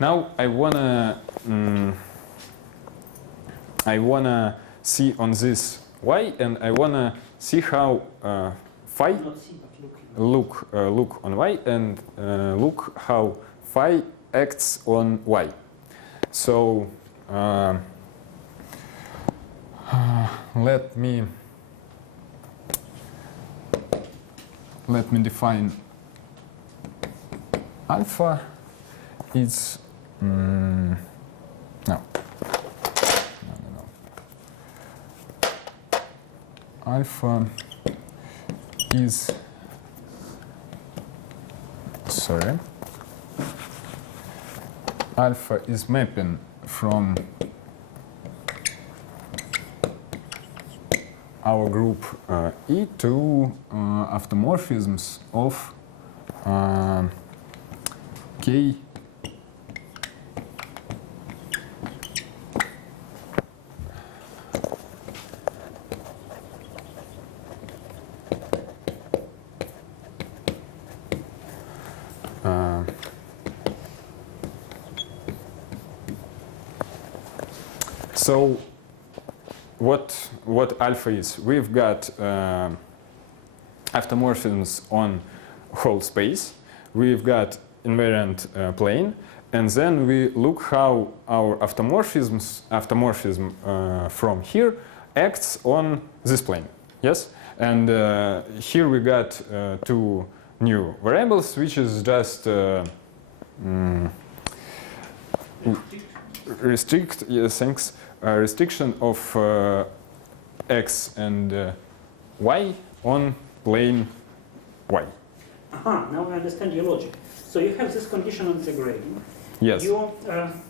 Now I wanna see on this y, and I wanna see how phi Not see, but look on y, and look how phi acts on y. So let me let me define alpha. It's no. Alpha is alpha is mapping from our group E to automorphisms of K so what alpha is? We've got automorphisms on whole space. We've got invariant plane, and then we look how our automorphism from here acts on this plane. Yes, and here we got two new variables, which is just restriction of x and y on plane y. Aha, now I understand your logic. So you have this condition on the grading. Yes. You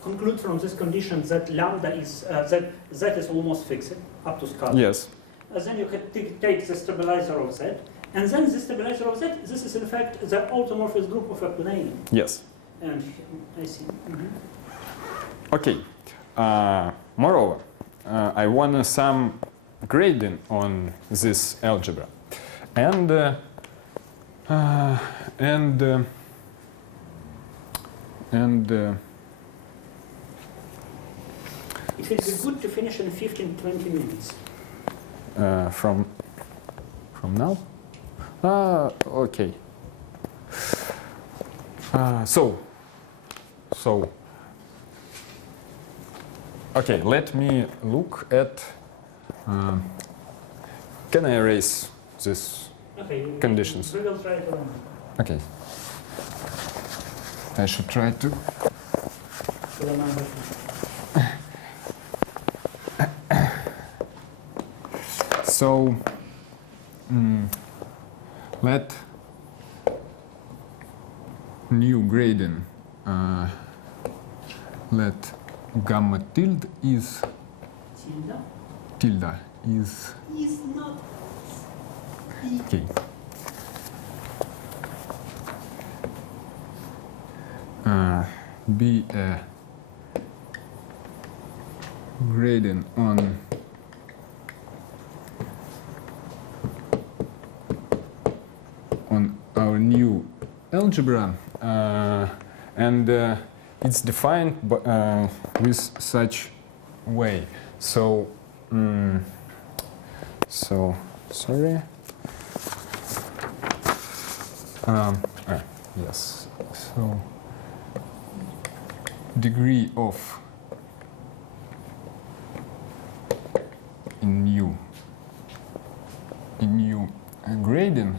conclude from this condition that lambda is that z is almost fixed up to scalar. Yes. Then you can take the stabilizer of z, and then the stabilizer of z. This is in fact the automorphous group of a plane. Yes. And I see. Okay. Moreover, I want some grading on this algebra, and it will be good to finish in 15-20 minutes. From now? Okay. Okay, let me look at. Can I erase this conditions? We will try to. Okay. I should try to. So, let new grading let gamma tilde is tilde is not okay. Be a grading on our new algebra, and it's defined with such way. So, sorry. Yes. So, degree of in new grading.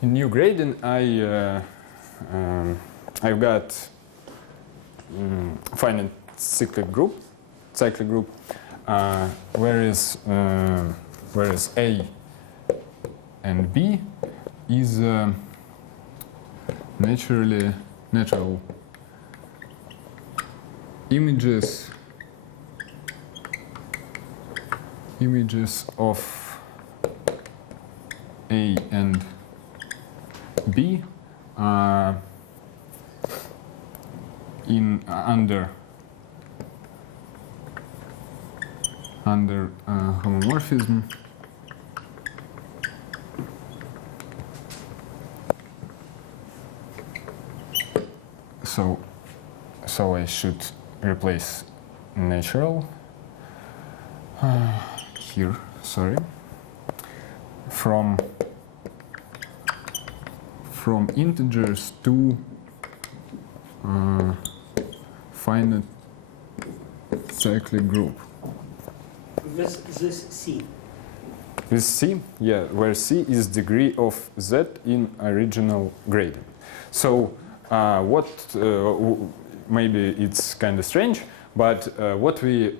In new grading, I've got finite cyclic group, whereas A and B is natural images of A and B in under homomorphism. So I should replace natural here. Sorry. From integers to finite cyclic group. This C. With C, yeah, where C is degree of Z in original grading. So maybe it's kind of strange, but what we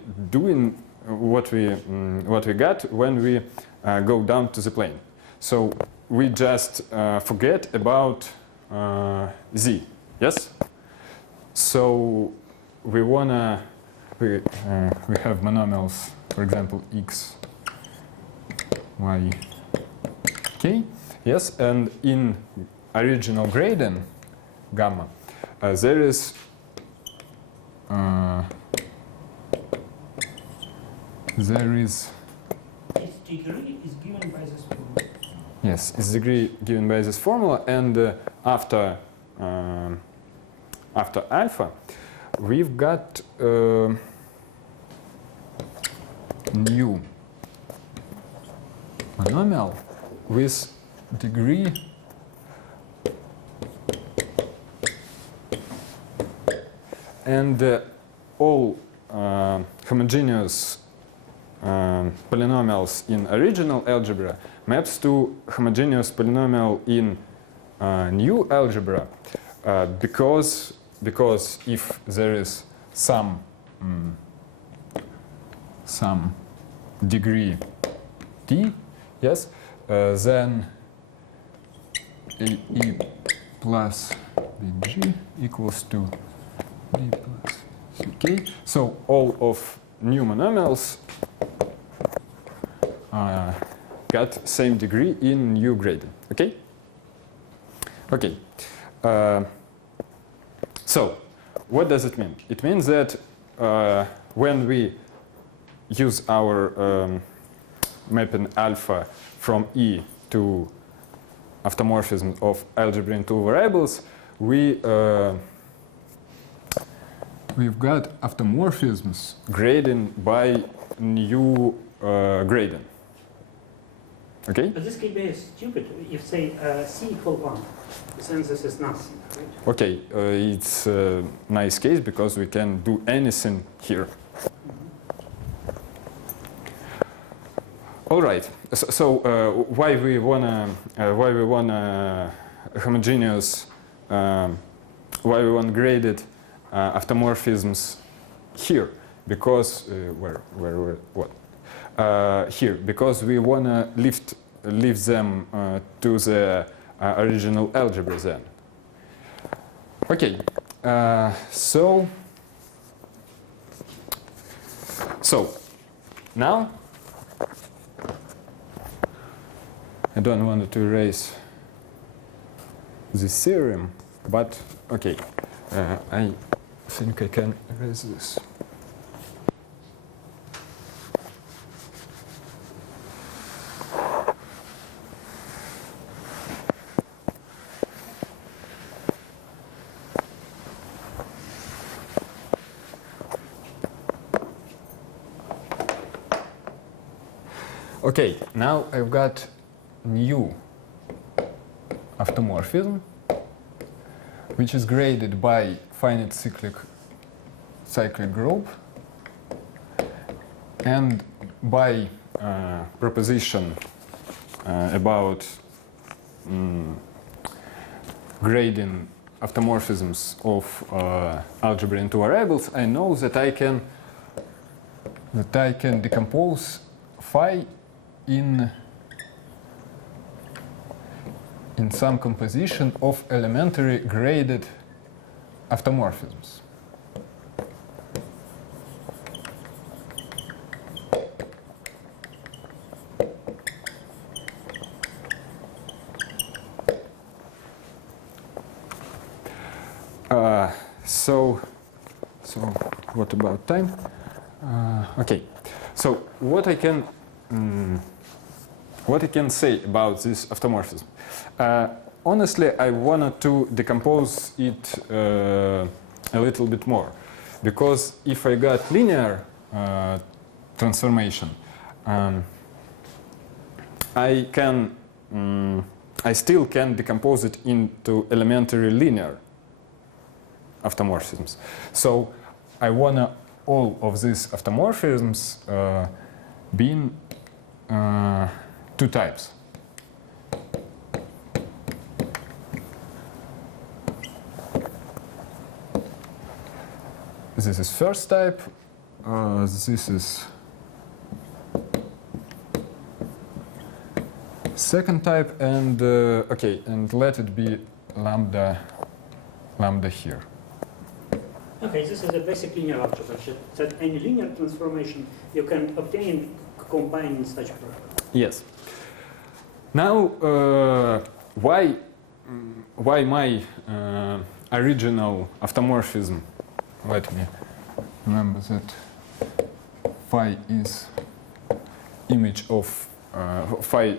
got when we go down to the plane. So we just forget about Z, yes? So we have monomials, for example, x, y, k, yes, and in original gradient gamma there is Its degree is given by this formula. yes, its degree given by this formula, and after alpha we've got new monomial with degree and all homogeneous polynomials in original algebra maps to homogeneous polynomial in new algebra because if there is some degree t, yes, then AE plus BG equals to B plus CK. So all of new monomials got same degree in new gradient. Okay? Okay. So what does it mean? It means that when we use our mapping alpha from E to automorphism of algebra in two variables, we've got automorphisms grading by new gradient. Okay? But this can be stupid if say C equal 1. Then this is nothing, right? Okay, it's a nice case because we can do anything here. All right. So why we wanna homogeneous why we want graded automorphisms here? Because here, because we wanna lift them to the original algebra then. Okay. So now I don't want to erase this theorem, but okay, I think I can erase this. Okay, now I've got new automorphism, which is graded by finite cyclic group and by proposition about grading automorphisms of algebra into variables. I know that I can decompose phi in some composition of elementary graded automorphisms. So what about time? Okay. So what I can say about this automorphism? Honestly, I wanted to decompose it a little bit more, because if I got linear transformation, I still can decompose it into elementary linear automorphisms. So I want all of these automorphisms being two types. This is first type. This is second type, and okay, and let it be lambda here. Okay, this is a basic linear algebra. That any linear transformation you can obtain combining such products. Yes. Now, why my original automorphism? Let me remember that phi is image of phi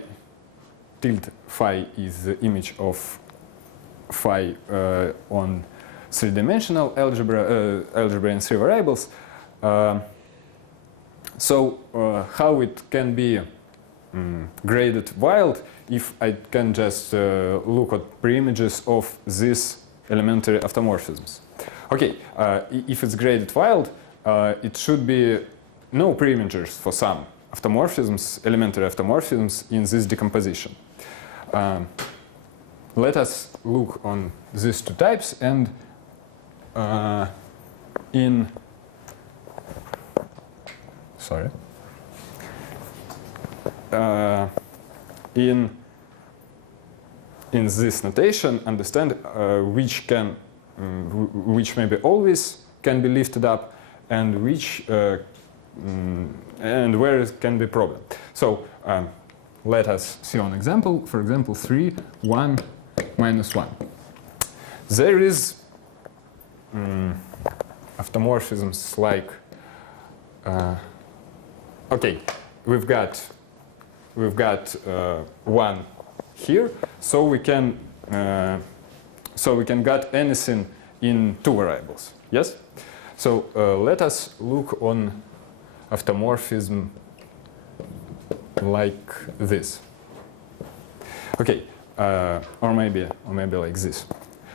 tilde phi is the image of phi on three-dimensional algebra, algebra in three variables. So how it can be graded wild if I can just look at preimages of these elementary automorphisms. Okay, if it's graded wild, it should be no preimages for some automorphisms, elementary automorphisms in this decomposition. Let us look on these two types, and in this notation, understand which maybe always can be lifted up, and which and where it can be problem. So let us see an example. For example, 3, 1, minus 1. There is automorphisms like okay, we've got 1 here, so we can get anything in two variables. Yes. So let us look on automorphism like this. Okay, or maybe like this.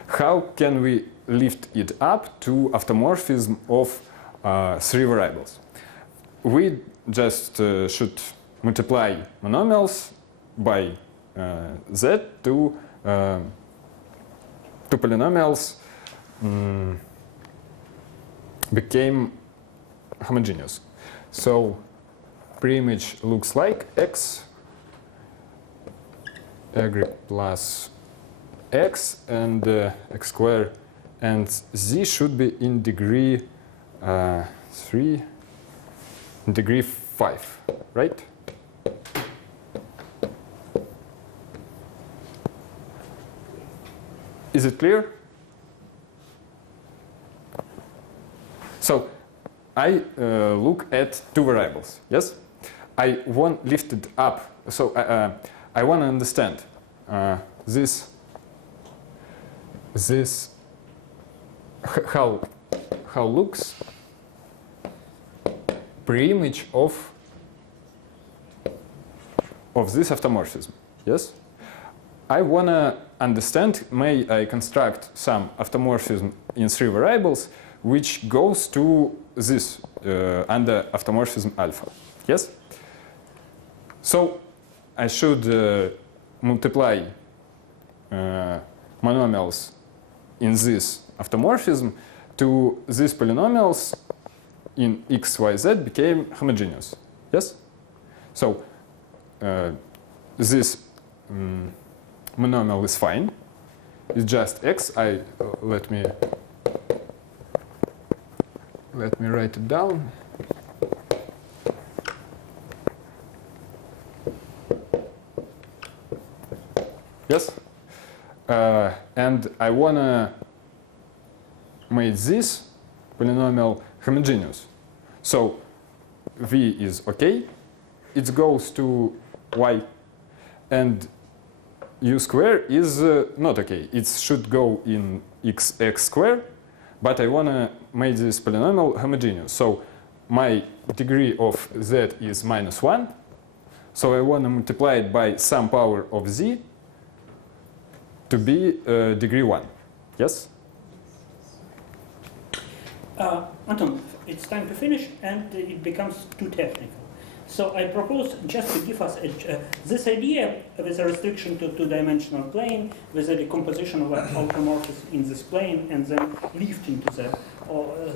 How can we lift it up to automorphism of three variables? We just should multiply monomials by z to polynomials became homogeneous. So preimage looks like x plus x and x squared, and z should be in degree 3, in degree 5, right? Is it clear? So I look at two variables. Yes, I want lifted up. So I want to understand this how looks preimage of this automorphism. Yes, I want to understand, may I construct some automorphism in three variables which goes to this under automorphism alpha. Yes? So I should multiply monomials in this automorphism to these polynomials in x, y, z became homogeneous. Yes? So this monomial is fine. It's just x. Let me write it down. Yes? And I want to make this polynomial homogeneous. So v is okay. It goes to y, and u squared is not okay. It should go in x squared, but I want to make this polynomial homogeneous. So my degree of z is -1. So I want to multiply it by some power of z to be degree 1. Yes? Anton, it's time to finish, and it becomes too technical. So I propose just to give us this idea with a restriction to two-dimensional plane, with a decomposition of automorphism in this plane, and then lifting to that.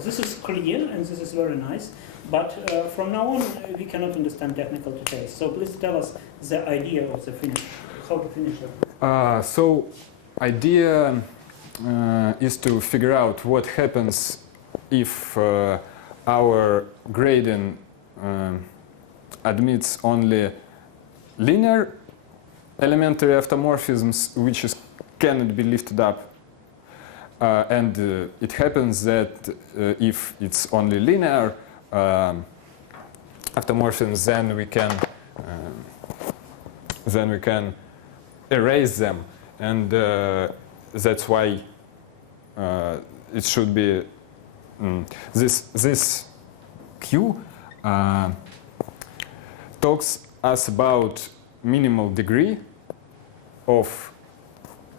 This is clear, and this is very nice. But from now on, we cannot understand technical details. So please tell us the idea of the finish, how to finish that. So idea is to figure out what happens if our grading admits only linear elementary automorphisms, which cannot be lifted up. And it happens that if it's only linear automorphisms, then we can erase them, and that's why it should be this Q talks us about minimal degree of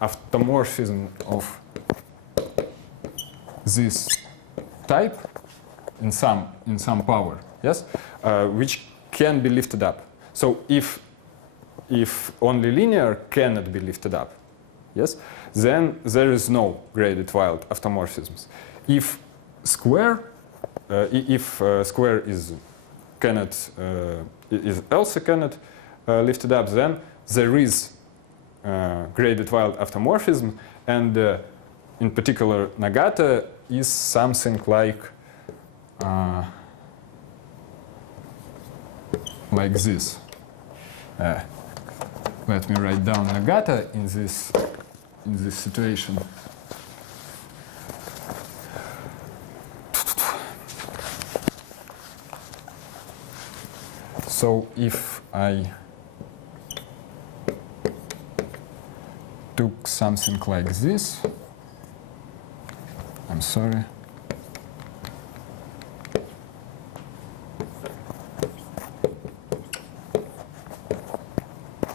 automorphism of this type in some power, yes, which can be lifted up. So if only linear cannot be lifted up, yes, then there is no graded wild automorphisms. If square is also cannot lifted up, then there is graded wild automorphism, and in particular Nagata is something like this. Let me write down Nagata in this situation. So if I took something like this, I'm sorry.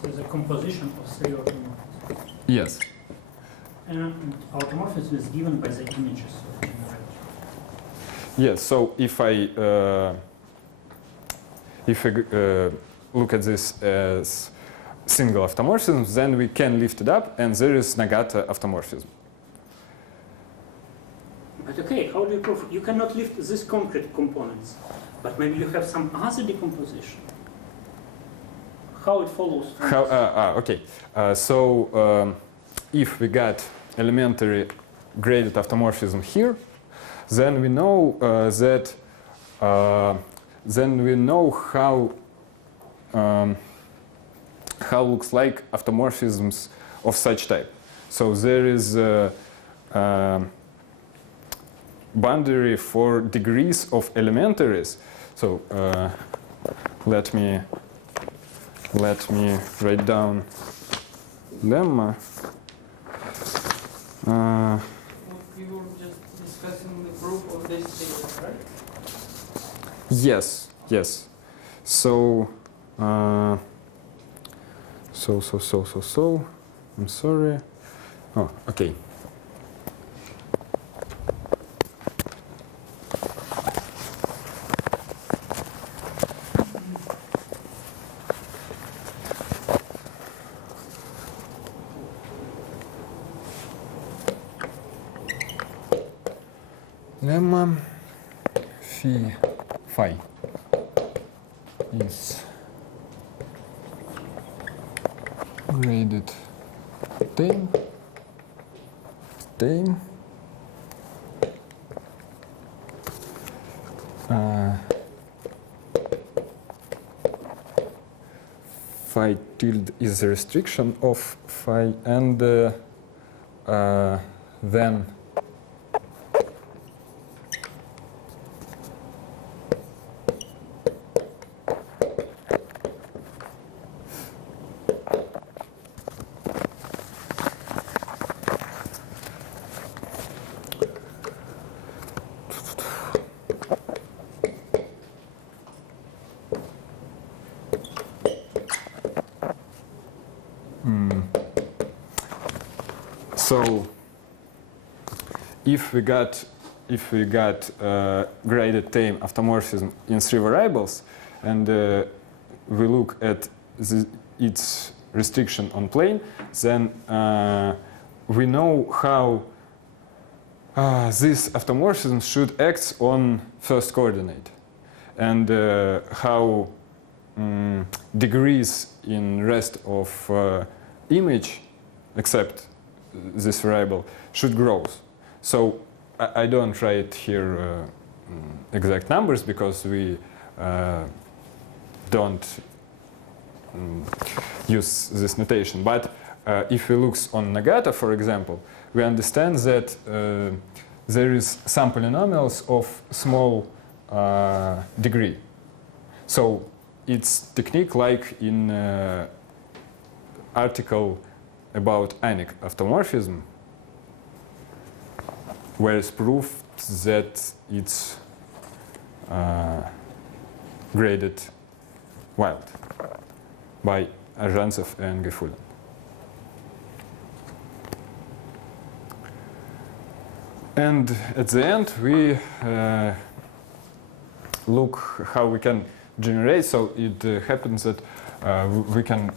So the composition of three automorphisms. Yes. And automorphism is given by the images of generation. Yes. So if I look at this as single automorphism, then we can lift it up, and there is Nagata automorphism. But okay, how do you prove? You cannot lift these concrete components, but maybe you have some other decomposition. How it follows? Okay. So if we got elementary graded automorphism here, then we know that. Then we know how looks like automorphisms of such type. So there is a boundary for degrees of elementaries. So let me write down lemma. We were just discussing the proof of this data, right? Yes. So, I'm sorry. Oh, okay. Lemma phi is graded tame phi tilde is a restriction of phi, and then so if we got if we got graded tame automorphism in 3 variables, and we look at its restriction on plane, then we know how this automorphism should act on first coordinate, and how degrees in rest of image, except this variable, should grow. So I don't write here exact numbers because we don't use this notation. But if we look on Nagata, for example, we understand that there is some polynomials of small degree. So it's technique like in article about ionic automorphism, where it's proved that it's graded wild by Arjantsov and Gefulin. And at the end, we look how we can generate. So it happens that we can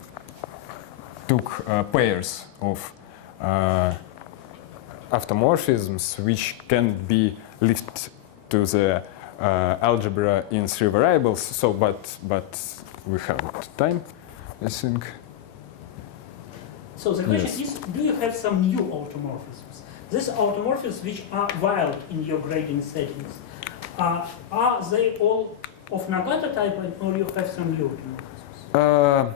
took pairs of automorphisms which can be lifted to the algebra in 3 variables. So, but we have time, I think. So the question is, do you have some new automorphisms? These automorphisms which are wild in your grading settings, are they all of Nagata type, or you have some new automorphisms?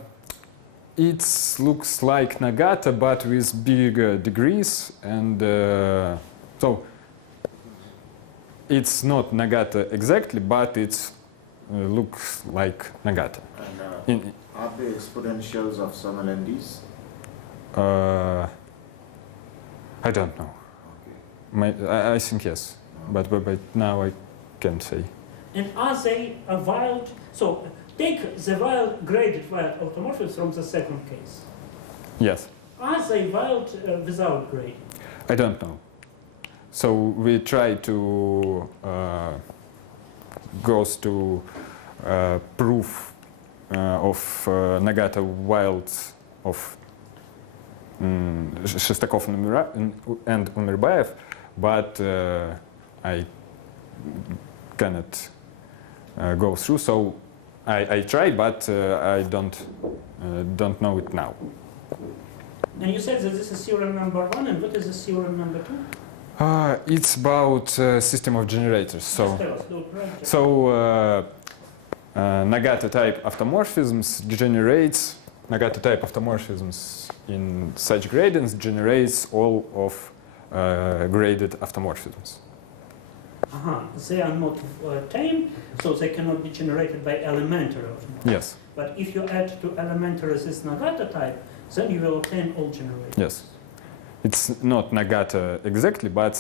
It looks like Nagata, but with bigger degrees, and so it's not Nagata exactly, but it looks like Nagata. And are they exponentials of some LNDs? I don't know. Okay. I think yes, but now I can't say. And are they a wild? So take the wild graded wild automorphisms from the second case. Yes. Are they wild without grading? I don't know. So we try to goes to proof of Nagata wild of Shestakov and Umirbaev, but I cannot go through. So I try, but I don't know it now. And you said that this is theorem number 1, and what is the theorem number 2? It's about system of generators. So, Nagata type automorphisms generates Nagata type automorphisms in such gradients generates all of graded automorphisms. They are not tame, so they cannot be generated by elementary automorphisms. Yes. But if you add to elementary this Nagata type, then you will obtain all generators. Yes. It's not Nagata exactly, but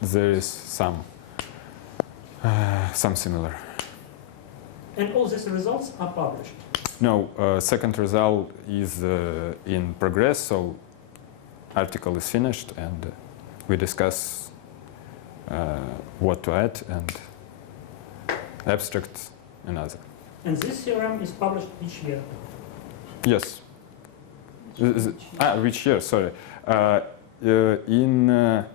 there is some similar. And all these results are published. No, second result is in progress, so article is finished, and we discuss what to add and abstract and other. And this theorem is published each year. Yes. Which year? Sorry. In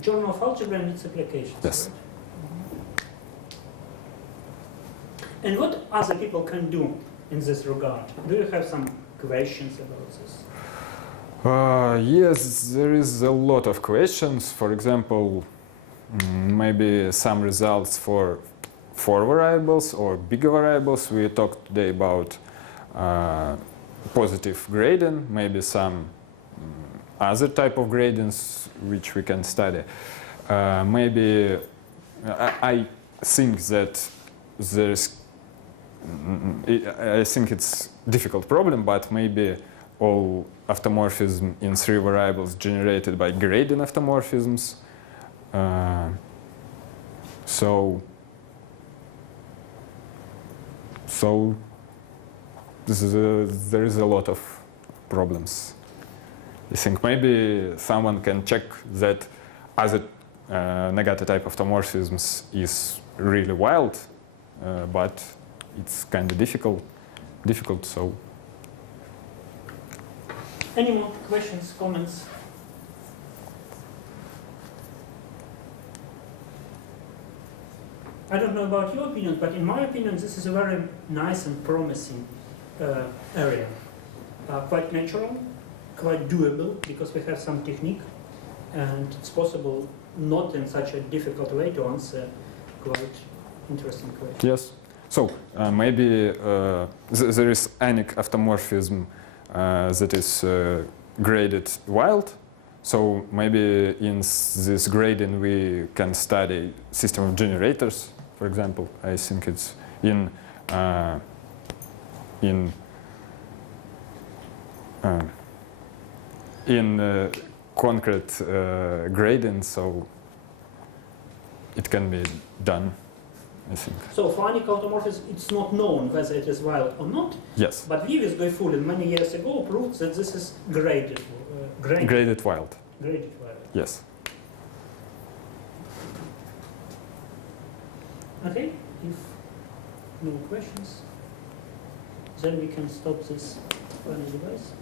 Journal of Algebra and its Applications. Yes. Right? And what other people can do in this regard? Do you have some questions about this? Yes, there is a lot of questions. For example, maybe some results for 4 variables or bigger variables. We talked today about positive grading, maybe some other type of gradients which we can study. Maybe I think that there's I think it's difficult problem, but maybe all automorphism in 3 variables generated by grading automorphisms. So there is a lot of problems. I think maybe someone can check that other Nagata type automorphisms is really wild, but it's kind of difficult. So, Any more questions, comments? I don't know about your opinion, but in my opinion, this is a very nice and promising area. Quite natural, quite doable, because we have some technique, and it's possible not in such a difficult way to answer quite interesting questions. yes. So maybe there is any automorphism that is graded wild. So maybe in this grading we can study system of generators, for example. I think it's in concrete grading, so it can be done, I think. So for any automorphism, it's not known whether it is wild or not. Yes. But Vivis Goifulin many years ago proved that this is graded. Graded wild. Graded wild. Yes. Okay, if no questions, then we can stop this funny device.